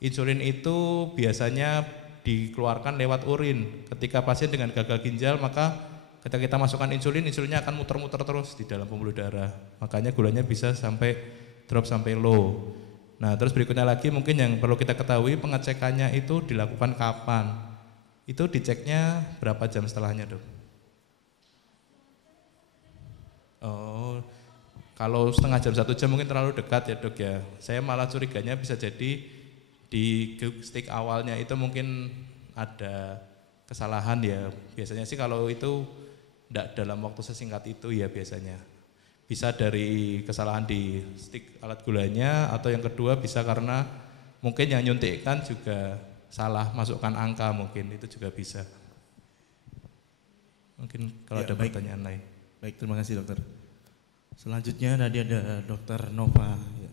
insulin itu biasanya dikeluarkan lewat urin. Ketika pasien dengan gagal ginjal, maka ketika kita masukkan insulinnya akan muter-muter terus di dalam pembuluh darah. Makanya gulanya bisa sampai drop sampai low. Nah terus berikutnya lagi mungkin yang perlu kita ketahui, pengecekannya itu dilakukan kapan? Itu diceknya berapa jam setelahnya dok? Oh, kalau setengah jam, 1 jam mungkin terlalu dekat ya dok ya. Saya malah curiganya bisa jadi di stick awalnya itu mungkin ada kesalahan ya. Biasanya sih kalau itu tidak dalam waktu sesingkat itu ya biasanya. Bisa dari kesalahan di stick alat gulanya, atau yang kedua bisa karena mungkin yang nyuntikkan juga salah masukkan angka, mungkin itu juga bisa. Mungkin kalau Ya, ada pertanyaan lain. Baik, terima kasih dokter. Selanjutnya tadi ada dokter Nova. Ya.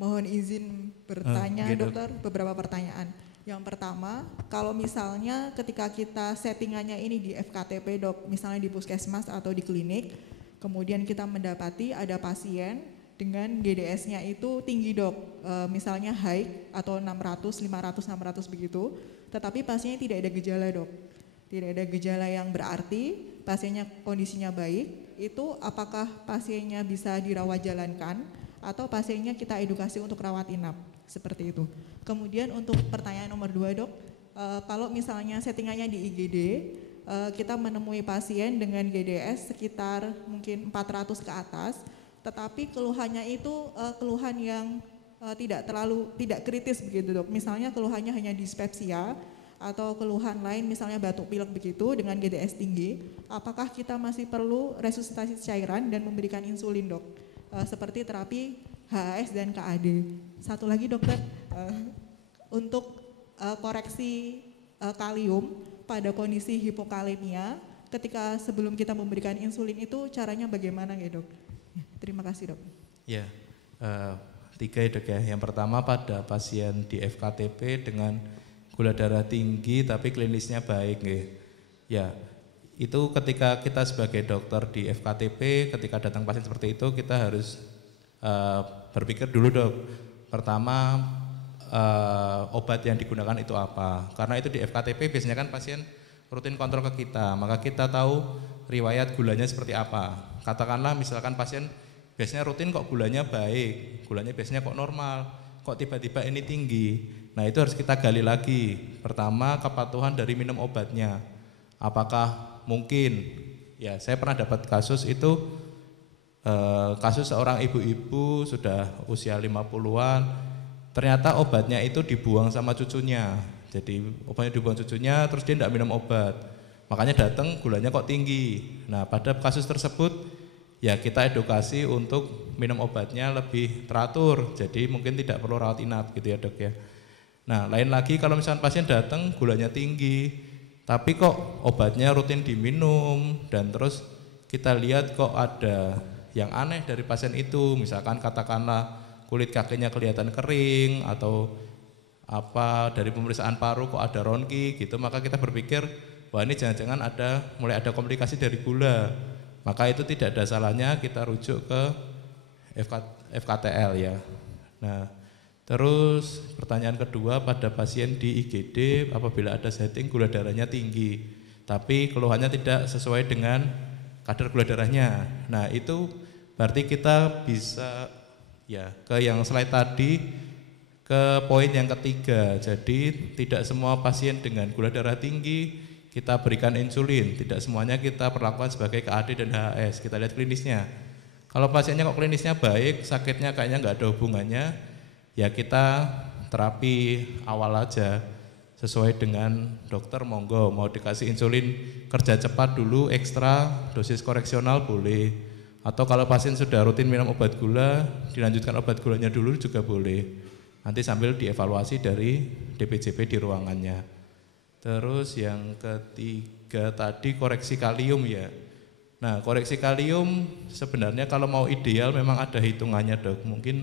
Mohon izin bertanya dokter, beberapa pertanyaan. Yang pertama, kalau misalnya ketika kita settingannya ini di FKTP dok, misalnya di puskesmas atau di klinik, kemudian kita mendapati ada pasien dengan GDS-nya itu tinggi dok, misalnya high atau 600, 500, 600 begitu, tetapi pasiennya tidak ada gejala dok. Tidak ada gejala yang berarti pasiennya kondisinya baik, itu apakah pasiennya bisa dirawat jalankan atau pasiennya kita edukasi untuk rawat inap, seperti itu. Kemudian untuk pertanyaan nomor 2 dok, kalau misalnya settingannya di IGD, kita menemui pasien dengan GDS sekitar mungkin 400 ke atas, tetapi keluhannya itu keluhan yang tidak kritis begitu dok. Misalnya keluhannya hanya dispepsia atau keluhan lain misalnya batuk pilek begitu dengan GDS tinggi, apakah kita masih perlu resusitasi cairan dan memberikan insulin dok? Seperti terapi HAS dan KAD. Satu lagi dokter, untuk koreksi kalium pada kondisi hipokalemia, ketika sebelum kita memberikan insulin itu caranya bagaimana ya dok? Terima kasih dok. Ya, 3 ya dok ya. Yang pertama pada pasien di FKTP dengan gula darah tinggi tapi klinisnya baik nggih. Ya, itu ketika kita sebagai dokter di FKTP, ketika datang pasien seperti itu kita harus berpikir dulu dok. Pertama obat yang digunakan itu apa? Karena itu di FKTP biasanya kan pasien rutin kontrol ke kita, maka kita tahu riwayat gulanya seperti apa. Katakanlah misalkan pasien biasanya rutin kok gulanya baik, gulanya biasanya kok normal, kok tiba-tiba ini tinggi. Nah itu harus kita gali lagi. Pertama kepatuhan dari minum obatnya. Apakah mungkin, ya saya pernah dapat kasus itu, kasus seorang ibu-ibu sudah usia 50-an, ternyata obatnya itu dibuang sama cucunya. Jadi obatnya dibuang cucunya, terus dia tidak minum obat. Makanya datang gulanya kok tinggi. Nah pada kasus tersebut ya kita edukasi untuk minum obatnya lebih teratur. Jadi mungkin tidak perlu rawat inap gitu ya dok ya. Nah lain lagi kalau misalnya pasien datang gulanya tinggi, tapi kok obatnya rutin diminum dan terus kita lihat kok ada yang aneh dari pasien itu, misalkan katakanlah kulit kakinya kelihatan kering atau apa dari pemeriksaan paru kok ada ronki gitu, maka kita berpikir wah ini jangan-jangan mulai ada komplikasi dari gula. Maka itu tidak ada salahnya kita rujuk ke FKTL ya. Nah, terus pertanyaan kedua, pada pasien di IGD apabila ada setting gula darahnya tinggi, tapi keluhannya tidak sesuai dengan kadar gula darahnya. Nah, itu berarti kita bisa ya ke yang slide tadi, ke poin yang ketiga. Jadi tidak semua pasien dengan gula darah tinggi kita berikan insulin, tidak semuanya kita perlakukan sebagai KAD dan HHS. Kita lihat klinisnya. Kalau pasiennya kok klinisnya baik, sakitnya kayaknya nggak ada hubungannya, ya kita terapi awal aja sesuai dengan dokter, monggo mau dikasih insulin kerja cepat dulu ekstra dosis koreksional boleh, atau kalau pasien sudah rutin minum obat gula dilanjutkan obat gulanya dulu juga boleh, nanti sambil dievaluasi dari DPJP di ruangannya. Terus yang ketiga tadi koreksi kalium ya. Nah, koreksi kalium sebenarnya kalau mau ideal memang ada hitungannya dok, mungkin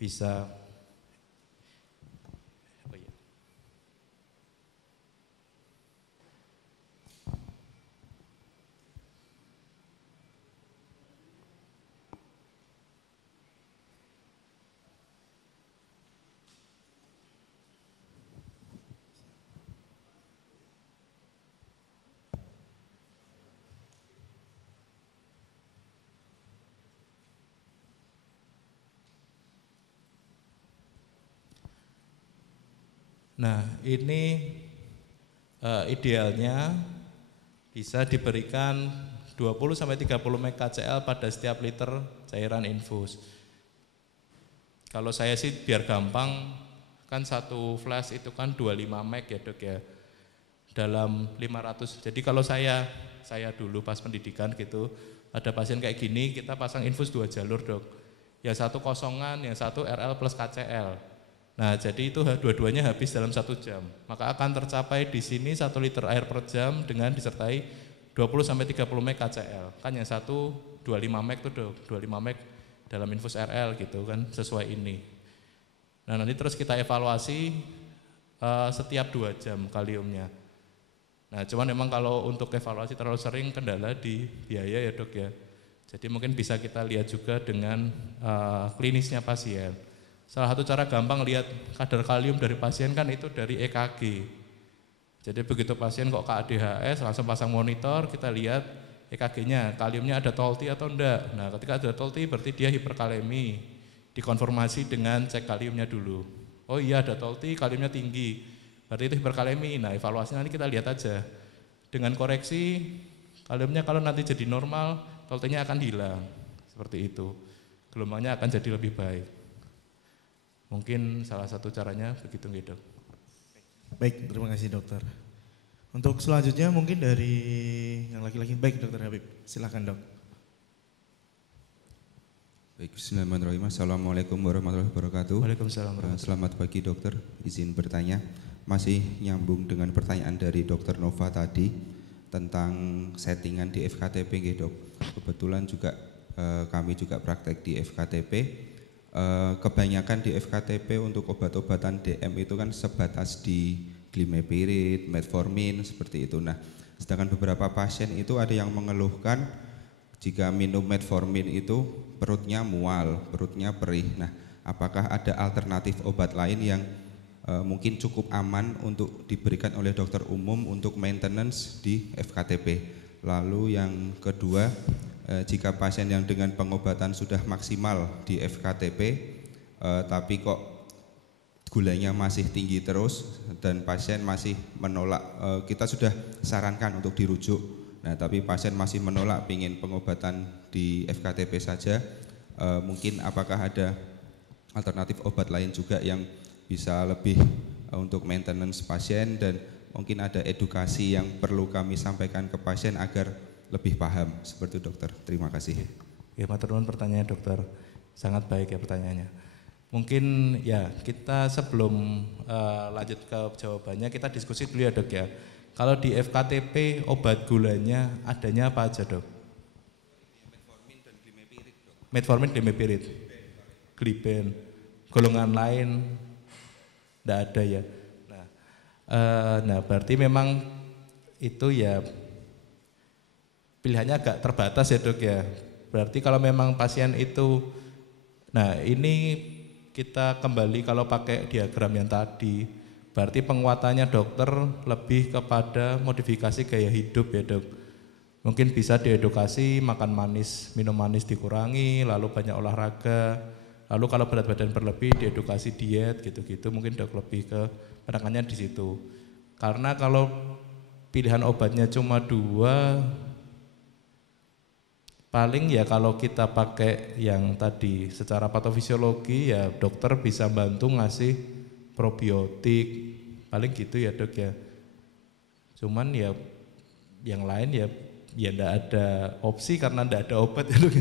bisa. Nah, ini idealnya bisa diberikan 20-30 mg KCl pada setiap liter cairan infus. Kalau saya sih biar gampang, kan satu flash itu kan 25 mg ya dok ya, dalam 500. Jadi kalau saya dulu pas pendidikan gitu, ada pasien kayak gini, kita pasang infus 2 jalur dok. Yang satu kosongan, yang satu RL plus KCl. Nah, jadi itu dua-duanya habis dalam 1 jam. Maka akan tercapai di sini 1 liter air per jam dengan disertai 20-30 mg KCl. Kan yang satu 25 mg tuh dok, 25 mg dalam infus RL gitu kan, sesuai ini. Nah, nanti terus kita evaluasi setiap 2 jam kaliumnya. Nah, cuman memang kalau untuk evaluasi terlalu sering kendala di biaya ya dok ya. Jadi mungkin bisa kita lihat juga dengan klinisnya pasien. Salah satu cara gampang lihat kadar kalium dari pasien kan itu dari EKG. Jadi begitu pasien kok KADHS langsung pasang monitor, kita lihat EKG-nya, kaliumnya ada tolti atau enggak. Nah, ketika ada tolti berarti dia hiperkalemi. Dikonfirmasi dengan cek kaliumnya dulu. Oh iya ada tolti, kaliumnya tinggi. Berarti itu hiperkalemi. Nah, evaluasi nanti kita lihat aja. Dengan koreksi kaliumnya kalau nanti jadi normal, toltinya akan hilang. Seperti itu. Gelombangnya akan jadi lebih baik. Mungkin salah satu caranya begitu gitu. Baik, terima kasih dokter. Untuk selanjutnya mungkin dari yang laki-laki. Baik dokter Habib, silakan dok. Baik, bismillahirrahmanirrahim. Assalamualaikum warahmatullahi wabarakatuh. Waalaikumsalam. Selamat pagi dokter, izin bertanya. Masih nyambung dengan pertanyaan dari dokter Nova tadi tentang settingan di FKTP nggih dok. Kebetulan juga kami juga praktek di FKTP. Kebanyakan di FKTP untuk obat-obatan DM itu kan sebatas di glimepirid, metformin seperti itu. Nah, sedangkan beberapa pasien itu ada yang mengeluhkan jika minum metformin itu perutnya mual, perutnya perih. Nah, apakah ada alternatif obat lain yang mungkin cukup aman untuk diberikan oleh dokter umum untuk maintenance di FKTP? Lalu yang kedua, jika pasien yang dengan pengobatan sudah maksimal di FKTP tapi kok gulanya masih tinggi terus dan pasien masih menolak, kita sudah sarankan untuk dirujuk, nah tapi pasien masih menolak pingin pengobatan di FKTP saja, mungkin apakah ada alternatif obat lain juga yang bisa lebih untuk maintenance pasien, dan mungkin ada edukasi yang perlu kami sampaikan ke pasien agar lebih paham seperti itu dokter. Terima kasih. Ya, matur nuwun pertanyaannya dokter. Sangat baik ya pertanyaannya. Mungkin ya kita sebelum lanjut ke jawabannya kita diskusi dulu ya dok ya. Kalau di FKTP obat gulanya adanya apa aja dok? Metformin, glimepiride, gliben. Golongan lain tidak ada ya. Nah, berarti memang itu ya pilihannya agak terbatas ya dok ya. Berarti kalau memang pasien itu, nah ini kita kembali kalau pakai diagram yang tadi, berarti penguatannya dokter lebih kepada modifikasi gaya hidup ya dok. Mungkin bisa diedukasi makan manis, minum manis dikurangi, lalu banyak olahraga, lalu kalau berat badan berlebih diedukasi diet gitu-gitu, mungkin dok lebih ke penekanannya di situ. Karena kalau pilihan obatnya cuma 2, paling ya kalau kita pakai yang tadi secara patofisiologi ya dokter bisa bantu ngasih probiotik, paling gitu ya dok ya. Cuman ya yang lain ya enggak ada opsi karena enggak ada obat ya dok.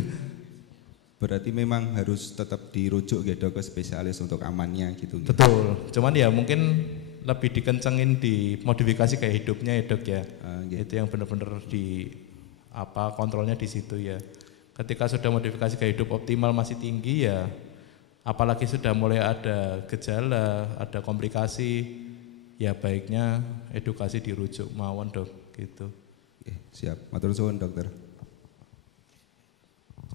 Berarti memang harus tetap dirujuk gitu ke spesialis untuk amannya gitu. Betul, cuman ya mungkin lebih dikencengin di modifikasi gaya hidupnya ya dok ya. Gitu. Itu yang benar-benar di kontrolnya di situ ya. Ketika sudah modifikasi gaya hidup optimal masih tinggi ya, apalagi sudah mulai ada gejala, ada komplikasi, ya baiknya edukasi dirujuk mawon dok gitu. Oke, siap, matur suwun dokter.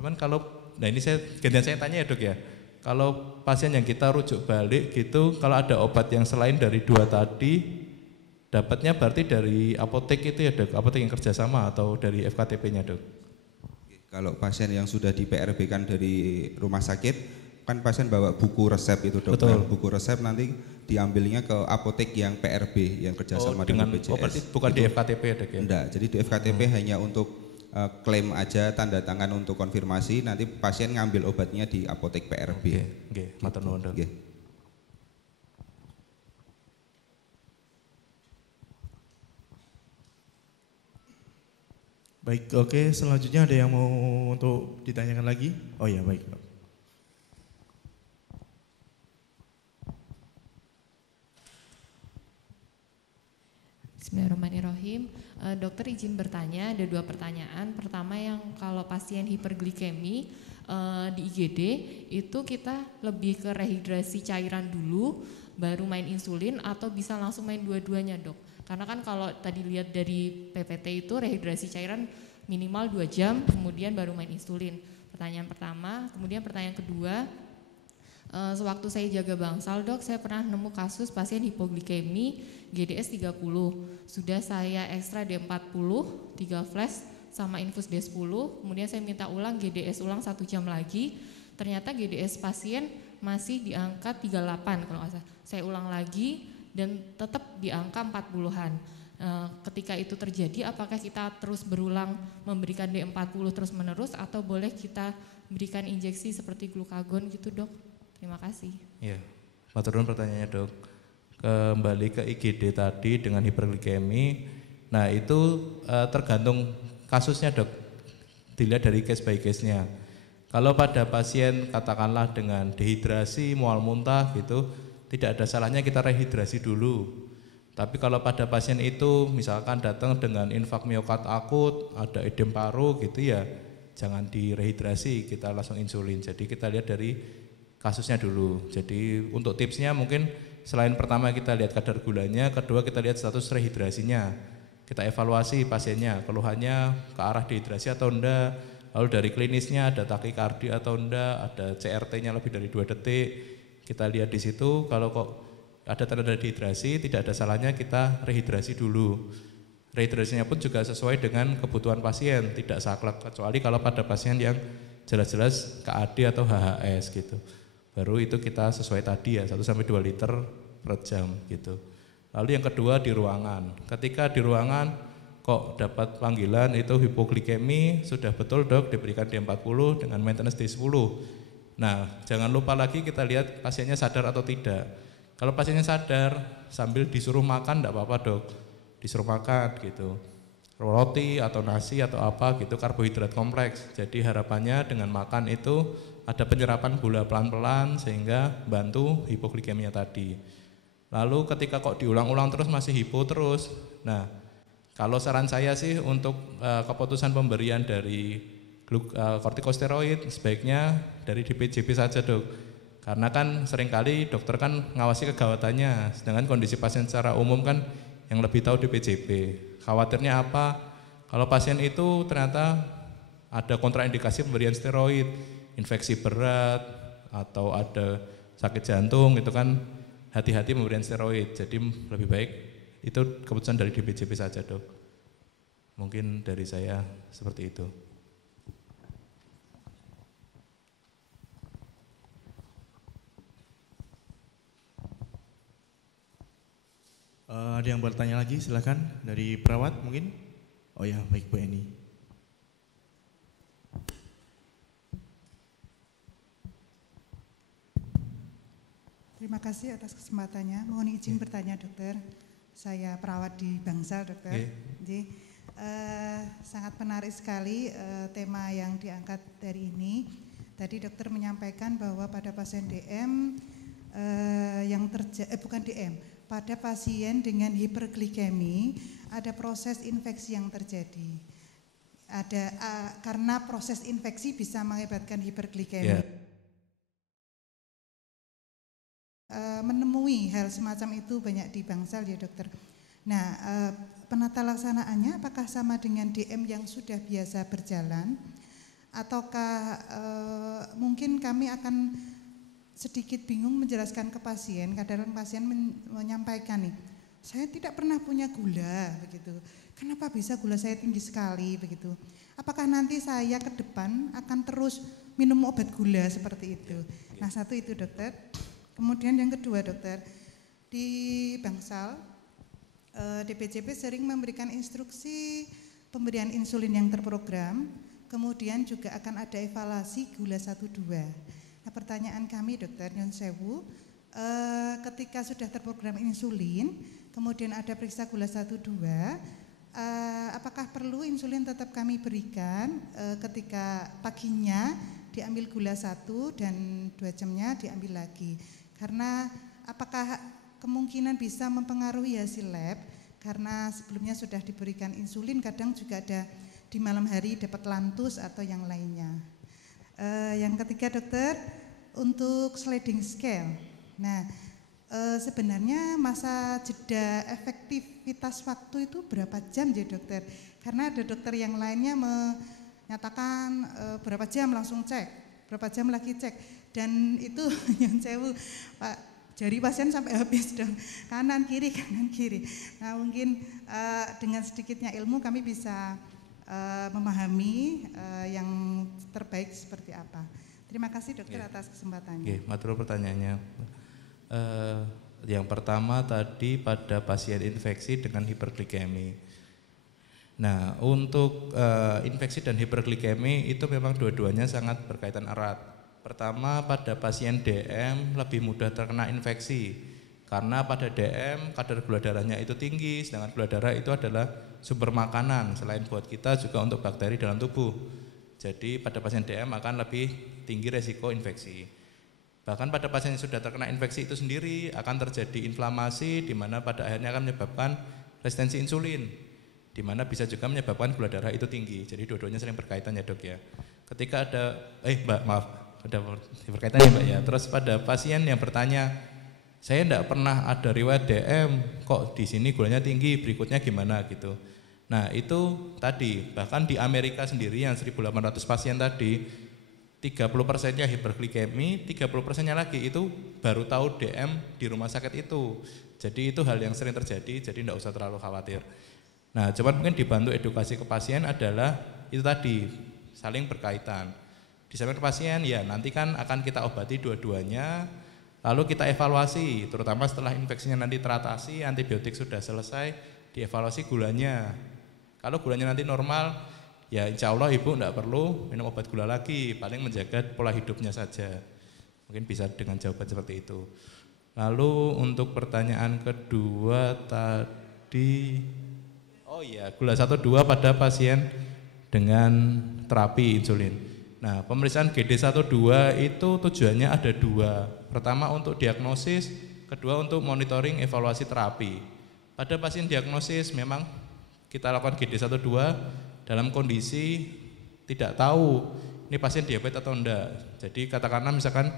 Cuman kalau, nah ini gantian saya tanya ya dok ya, kalau pasien yang kita rujuk balik gitu, kalau ada obat yang selain dari 2 tadi, dapatnya berarti dari apotek itu ya dok, apotek yang kerjasama atau dari FKTP-nya dok? Kalau pasien yang sudah di PRB kan dari rumah sakit, kan pasien bawa buku resep itu dok. Betul. Nah, buku resep nanti diambilnya ke apotek yang PRB yang kerjasama dengan BPJS. Oh berarti bukan itu, di FKTP ya dok ya? Enggak, jadi di FKTP hanya untuk klaim aja, tanda tangan untuk konfirmasi, nanti pasien ngambil obatnya di apotek PRB. Oke, matur nuwun dok. Baik, oke, selanjutnya ada yang mau untuk ditanyakan lagi? Oh ya, baik. Bismillahirrahmanirrahim. Dokter izin bertanya, ada 2 pertanyaan. Pertama yang kalau pasien hiperglikemi di IGD itu kita lebih ke rehidrasi cairan dulu baru main insulin atau bisa langsung main dua-duanya dok? Karena kan kalau tadi lihat dari PPT itu rehidrasi cairan minimal 2 jam kemudian baru main insulin. Pertanyaan pertama, kemudian pertanyaan kedua, sewaktu saya jaga bangsal dok, saya pernah nemu kasus pasien hipoglikemi GDS 30. Sudah saya ekstra D40, 3 flash sama infus D10, kemudian saya minta ulang GDS ulang 1 jam lagi. Ternyata GDS pasien masih di angka 38 kalau nggak salah. Saya ulang lagi dan tetap di angka 40-an. Ketika itu terjadi, apakah kita terus berulang memberikan D40 terus menerus atau boleh kita berikan injeksi seperti glukagon gitu dok? Terima kasih. Iya, matur nuwun pertanyaannya dok. Kembali ke IGD tadi dengan hiperglikemi, nah itu tergantung kasusnya dok, dilihat dari case by case-nya. Kalau pada pasien katakanlah dengan dehidrasi, mual muntah gitu, tidak ada salahnya kita rehidrasi dulu. Tapi kalau pada pasien itu misalkan datang dengan infak miokard akut, ada edem paru gitu ya, jangan direhidrasi, kita langsung insulin. Jadi kita lihat dari kasusnya dulu. Jadi untuk tipsnya mungkin selain pertama kita lihat kadar gulanya, kedua kita lihat status rehidrasinya. Kita evaluasi pasiennya, keluhannya ke arah dehidrasi atau enggak, lalu dari klinisnya ada takikardi atau enggak, ada CRT-nya lebih dari 2 detik. Kita lihat di situ, kalau kok ada tanda dehidrasi, tidak ada salahnya kita rehidrasi dulu. Rehidrasinya pun juga sesuai dengan kebutuhan pasien, tidak saklek, kecuali kalau pada pasien yang jelas-jelas KAD atau HHS gitu. Baru itu kita sesuai tadi ya, 1-2 liter per jam gitu. Lalu yang kedua di ruangan. Ketika di ruangan kok dapat panggilan itu hipoglikemi, sudah betul dok diberikan D40 dengan maintenance D10. Nah, jangan lupa lagi kita lihat pasiennya sadar atau tidak. Kalau pasiennya sadar sambil disuruh makan enggak apa-apa dok. Disuruh makan gitu. Roti atau nasi atau apa gitu, karbohidrat kompleks. Jadi harapannya dengan makan itu ada penyerapan gula pelan-pelan sehingga bantu hipoglikemia tadi. Lalu ketika kok diulang-ulang terus masih hipo terus, nah Kalau saran saya sih untuk keputusan pemberian dari kortikosteroid sebaiknya dari DPJP saja dok. Karena kan seringkali dokter kan ngawasi kegawatannya, sedangkan kondisi pasien secara umum kan yang lebih tahu DPJP. Khawatirnya apa? Kalau pasien itu ternyata ada kontraindikasi pemberian steroid, infeksi berat atau ada sakit jantung itu kan hati-hati pemberian steroid. Jadi lebih baik itu keputusan dari DPJP saja dok. Mungkin dari saya seperti itu. Ada yang bertanya lagi, silakan dari perawat mungkin. Oh ya, baik Bu Eni. Terima kasih atas kesempatannya. Mohon izin bertanya dokter. Saya perawat di Bangsal dokter. Jadi, sangat menarik sekali tema yang diangkat dari ini. Tadi dokter menyampaikan bahwa pada pasien DM pada pasien dengan hiperglikemi ada proses infeksi yang terjadi. Karena proses infeksi bisa mengakibatkan hiperglikemi. Menemui hal semacam itu banyak di Bangsal ya dokter. Nah, penata laksanaannya apakah sama dengan DM yang sudah biasa berjalan, ataukah mungkin kami akan sedikit bingung menjelaskan ke pasien. Kadang pasien menyampaikan nih, saya tidak pernah punya gula begitu. Kenapa bisa gula saya tinggi sekali begitu? Apakah nanti saya ke depan akan terus minum obat gula seperti itu? Nah, satu itu dokter. Kemudian yang kedua dokter, di Bangsal DPJP sering memberikan instruksi pemberian insulin yang terprogram, kemudian juga akan ada evaluasi gula 1-2. Nah, pertanyaan kami dokter Nyon Sewu, ketika sudah terprogram insulin, kemudian ada periksa gula 1-2, apakah perlu insulin tetap kami berikan ketika paginya diambil gula 1 dan 2 jamnya diambil lagi? Karena apakah kemungkinan bisa mempengaruhi hasil lab, karena sebelumnya sudah diberikan insulin, kadang juga ada di malam hari dapat lantus atau yang lainnya. Yang ketiga dokter, untuk sliding scale. Nah, sebenarnya masa jeda efektivitas waktu itu berapa jam ya dokter? Karena ada dokter yang lainnya menyatakan berapa jam langsung cek, berapa jam lagi cek, dan itu yang sewu Pak, jari pasien sampai habis dong, kanan kiri. Nah, mungkin dengan sedikitnya ilmu kami bisa memahami yang terbaik seperti apa. Terima kasih dokter atas kesempatannya. Matur pertanyaannya. Yang pertama tadi pada pasien infeksi dengan hiperglikemi. Nah, untuk infeksi dan hiperglikemi itu memang dua-duanya sangat berkaitan erat. Pertama, pada pasien DM lebih mudah terkena infeksi karena pada DM kadar gula darahnya itu tinggi, sedangkan gula darah itu adalah sumber makanan selain buat kita juga untuk bakteri dalam tubuh. Jadi pada pasien DM akan lebih tinggi resiko infeksi. Bahkan pada pasien yang sudah terkena infeksi itu sendiri akan terjadi inflamasi di mana pada akhirnya akan menyebabkan resistensi insulin, di mana bisa juga menyebabkan gula darah itu tinggi. Jadi dua-duanya sering berkaitan ya dok ya. Ketika ada, ada berkaitan ya Mbak ya. Terus pada pasien yang bertanya, saya tidak pernah ada riwayat DM, kok di sini gulanya tinggi, berikutnya gimana gitu. Nah itu tadi, bahkan di Amerika sendiri yang 1.800 pasien tadi, 30%-nya hiperglikemi, 30%-nya lagi itu baru tahu DM di rumah sakit itu. Jadi itu hal yang sering terjadi, jadi tidak usah terlalu khawatir. Nah cuman mungkin dibantu edukasi ke pasien adalah itu tadi, saling berkaitan. Di samping pasien ya nanti kan akan kita obati dua-duanya, lalu kita evaluasi, terutama setelah infeksinya nanti teratasi, antibiotik sudah selesai, dievaluasi gulanya. Kalau gulanya nanti normal, ya insya Allah ibu tidak perlu minum obat gula lagi, paling menjaga pola hidupnya saja. Mungkin bisa dengan jawaban seperti itu. Lalu untuk pertanyaan kedua tadi, oh iya, gula 1-2 pada pasien dengan terapi insulin. Nah, pemeriksaan GD1-2 itu tujuannya ada dua. Pertama untuk diagnosis, kedua untuk monitoring evaluasi terapi. Pada pasien diagnosis memang kita lakukan GD12 dalam kondisi tidak tahu ini pasien diabetes atau enggak. Jadi katakanlah misalkan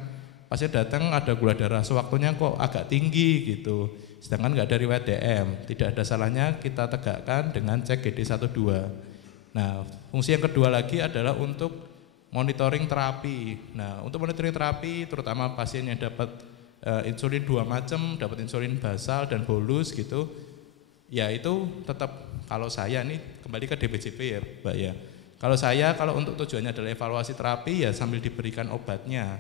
pasien datang ada gula darah sewaktunya kok agak tinggi gitu, sedangkan nggak ada riwayat DM, tidak ada salahnya kita tegakkan dengan cek GD12. Nah, fungsi yang kedua lagi adalah untuk monitoring terapi. Nah, untuk monitoring terapi terutama pasien yang dapat insulin 2 macam, dapat insulin basal dan bolus gitu, ya itu tetap kalau saya ini kembali ke DBJP ya Mbak ya. Kalau untuk tujuannya adalah evaluasi terapi ya sambil diberikan obatnya.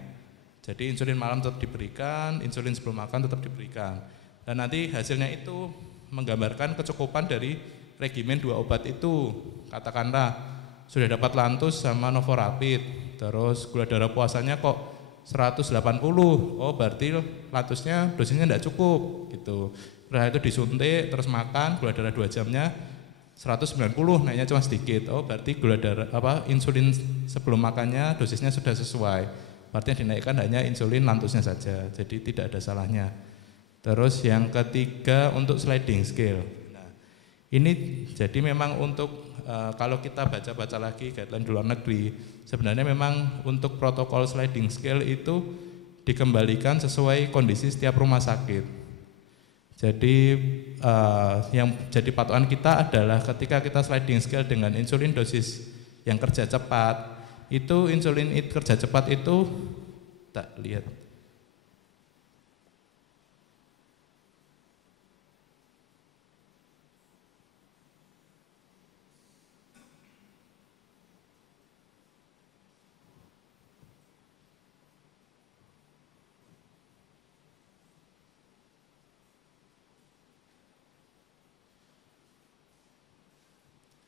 Jadi insulin malam tetap diberikan, insulin sebelum makan tetap diberikan. Dan nanti hasilnya itu menggambarkan kecukupan dari regimen 2 obat itu. Katakanlah sudah dapat Lantus sama Novorapid, terus gula darah puasanya kok 180, oh berarti Lantusnya dosisnya tidak cukup gitu. Setelah itu disuntik, terus makan, gula darah 2 jamnya 190, naiknya cuma sedikit. Oh berarti gula darah insulin sebelum makannya dosisnya sudah sesuai. Berarti yang dinaikkan hanya insulin Lantusnya saja. Jadi tidak ada salahnya. Terus yang ketiga untuk sliding scale. Nah, ini jadi memang untuk kalau kita baca-baca lagi guideline di luar negeri, sebenarnya memang untuk protokol sliding scale itu dikembalikan sesuai kondisi setiap rumah sakit. Jadi yang jadi patokan kita adalah ketika kita sliding scale dengan insulin dosis yang kerja cepat, itu insulin kerja cepat itu tak lihat.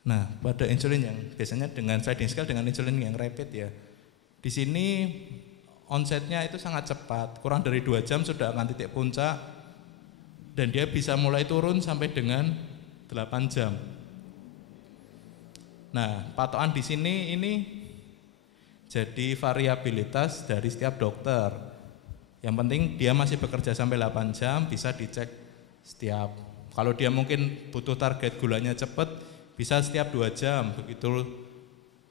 Nah, pada insulin yang biasanya dengan sliding scale dengan insulin yang rapid ya. Di sini onsetnya itu sangat cepat, kurang dari 2 jam sudah akan titik puncak dan dia bisa mulai turun sampai dengan 8 jam. Nah, patokan di sini ini jadi variabilitas dari setiap dokter. Yang penting dia masih bekerja sampai 8 jam, bisa dicek setiap. Kalau dia mungkin butuh target gulanya cepat, bisa setiap 2 jam, begitu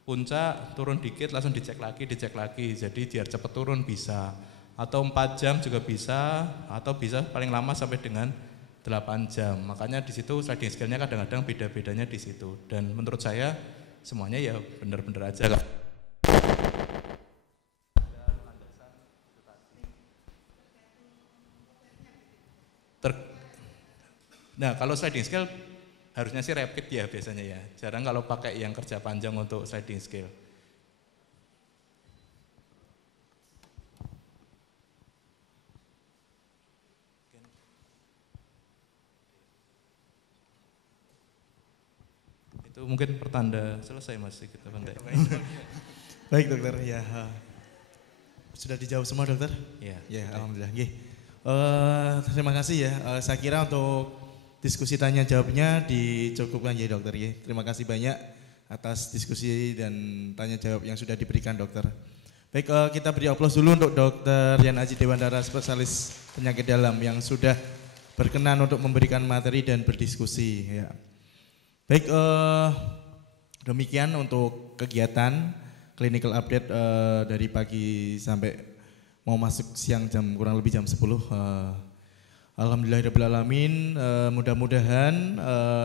puncak turun dikit langsung dicek lagi, jadi biar cepat turun bisa. Atau 4 jam juga bisa, atau bisa paling lama sampai dengan 8 jam. Makanya di situ sliding scale-nya kadang-kadang beda-bedanya di situ. Dan menurut saya semuanya ya benar-benar aja. Nah, kalau sliding scale harusnya sih rapid ya biasanya ya. Jarang kalau pakai yang kerja panjang untuk sliding scale. Itu mungkin pertanda selesai Mas kita bentar. Baik dokter, ya sudah dijawab semua dokter? Ya. Ya, alhamdulillah. Terima kasih ya. Saya kira untuk diskusi tanya jawabnya dicukupkan ya dokter ya. Terima kasih banyak atas diskusi dan tanya jawab yang sudah diberikan dokter. Baik, kita beri aplaus dulu untuk Dr. Rian Aji Dewantara, spesialis penyakit dalam yang sudah berkenan untuk memberikan materi dan berdiskusi ya. Baik, demikian untuk kegiatan clinical update dari pagi sampai mau masuk siang kurang lebih jam 10. Alhamdulillahirrahmanirrahim, mudah-mudahan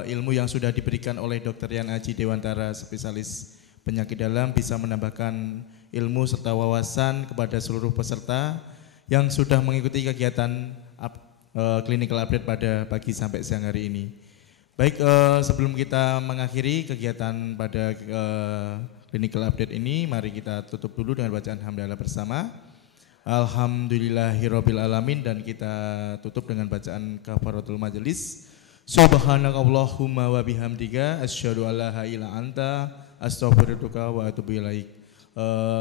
ilmu yang sudah diberikan oleh Dr. Rian Aji Dewantara, spesialis penyakit dalam, bisa menambahkan ilmu serta wawasan kepada seluruh peserta yang sudah mengikuti kegiatan clinical update pada pagi sampai siang hari ini. Baik, sebelum kita mengakhiri kegiatan pada clinical update ini, mari kita tutup dulu dengan bacaan hamdalah bersama. Alhamdulillahirabbil alamin, dan kita tutup dengan bacaan kafaratul majelis. Subhanakallahumma wa bihamdika asyhadu an la ilaha illa anta astaghfiruka wa atubu ilaik.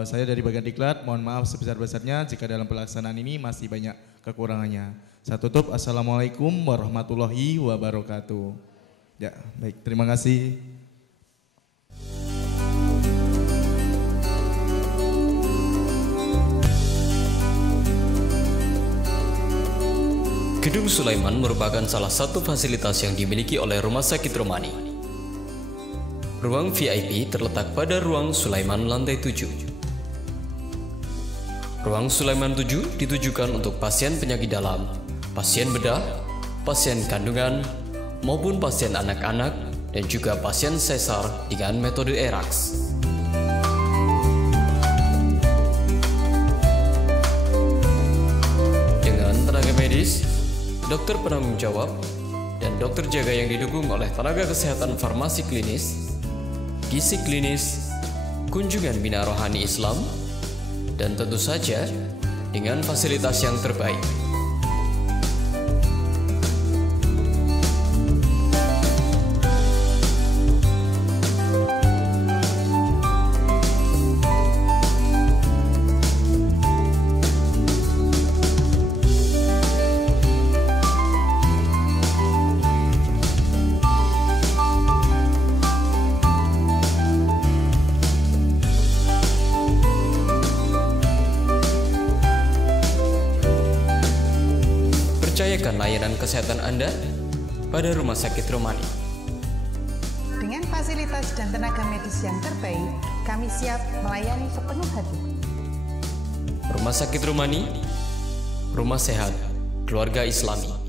Saya dari bagian diklat mohon maaf sebesar-besarnya jika dalam pelaksanaan ini masih banyak kekurangannya. Saya tutup. Assalamualaikum warahmatullahi wabarakatuh. Ya, baik, terima kasih. Gedung Sulaiman merupakan salah satu fasilitas yang dimiliki oleh Rumah Sakit Romani. Ruang VIP terletak pada ruang Sulaiman lantai 7. Ruang Sulaiman 7 ditujukan untuk pasien penyakit dalam, pasien bedah, pasien kandungan, maupun pasien anak-anak, dan juga pasien sesar dengan metode ERAX. Dengan tenaga medis, dokter penanggung jawab, dan dokter jaga yang didukung oleh tenaga kesehatan farmasi klinis, gizi klinis, kunjungan bina rohani Islam, dan tentu saja dengan fasilitas yang terbaik. Percayakan layanan kesehatan Anda pada Rumah Sakit Romani. Dengan fasilitas dan tenaga medis yang terbaik, kami siap melayani sepenuh hati. Rumah Sakit Romani, rumah sehat, keluarga Islami.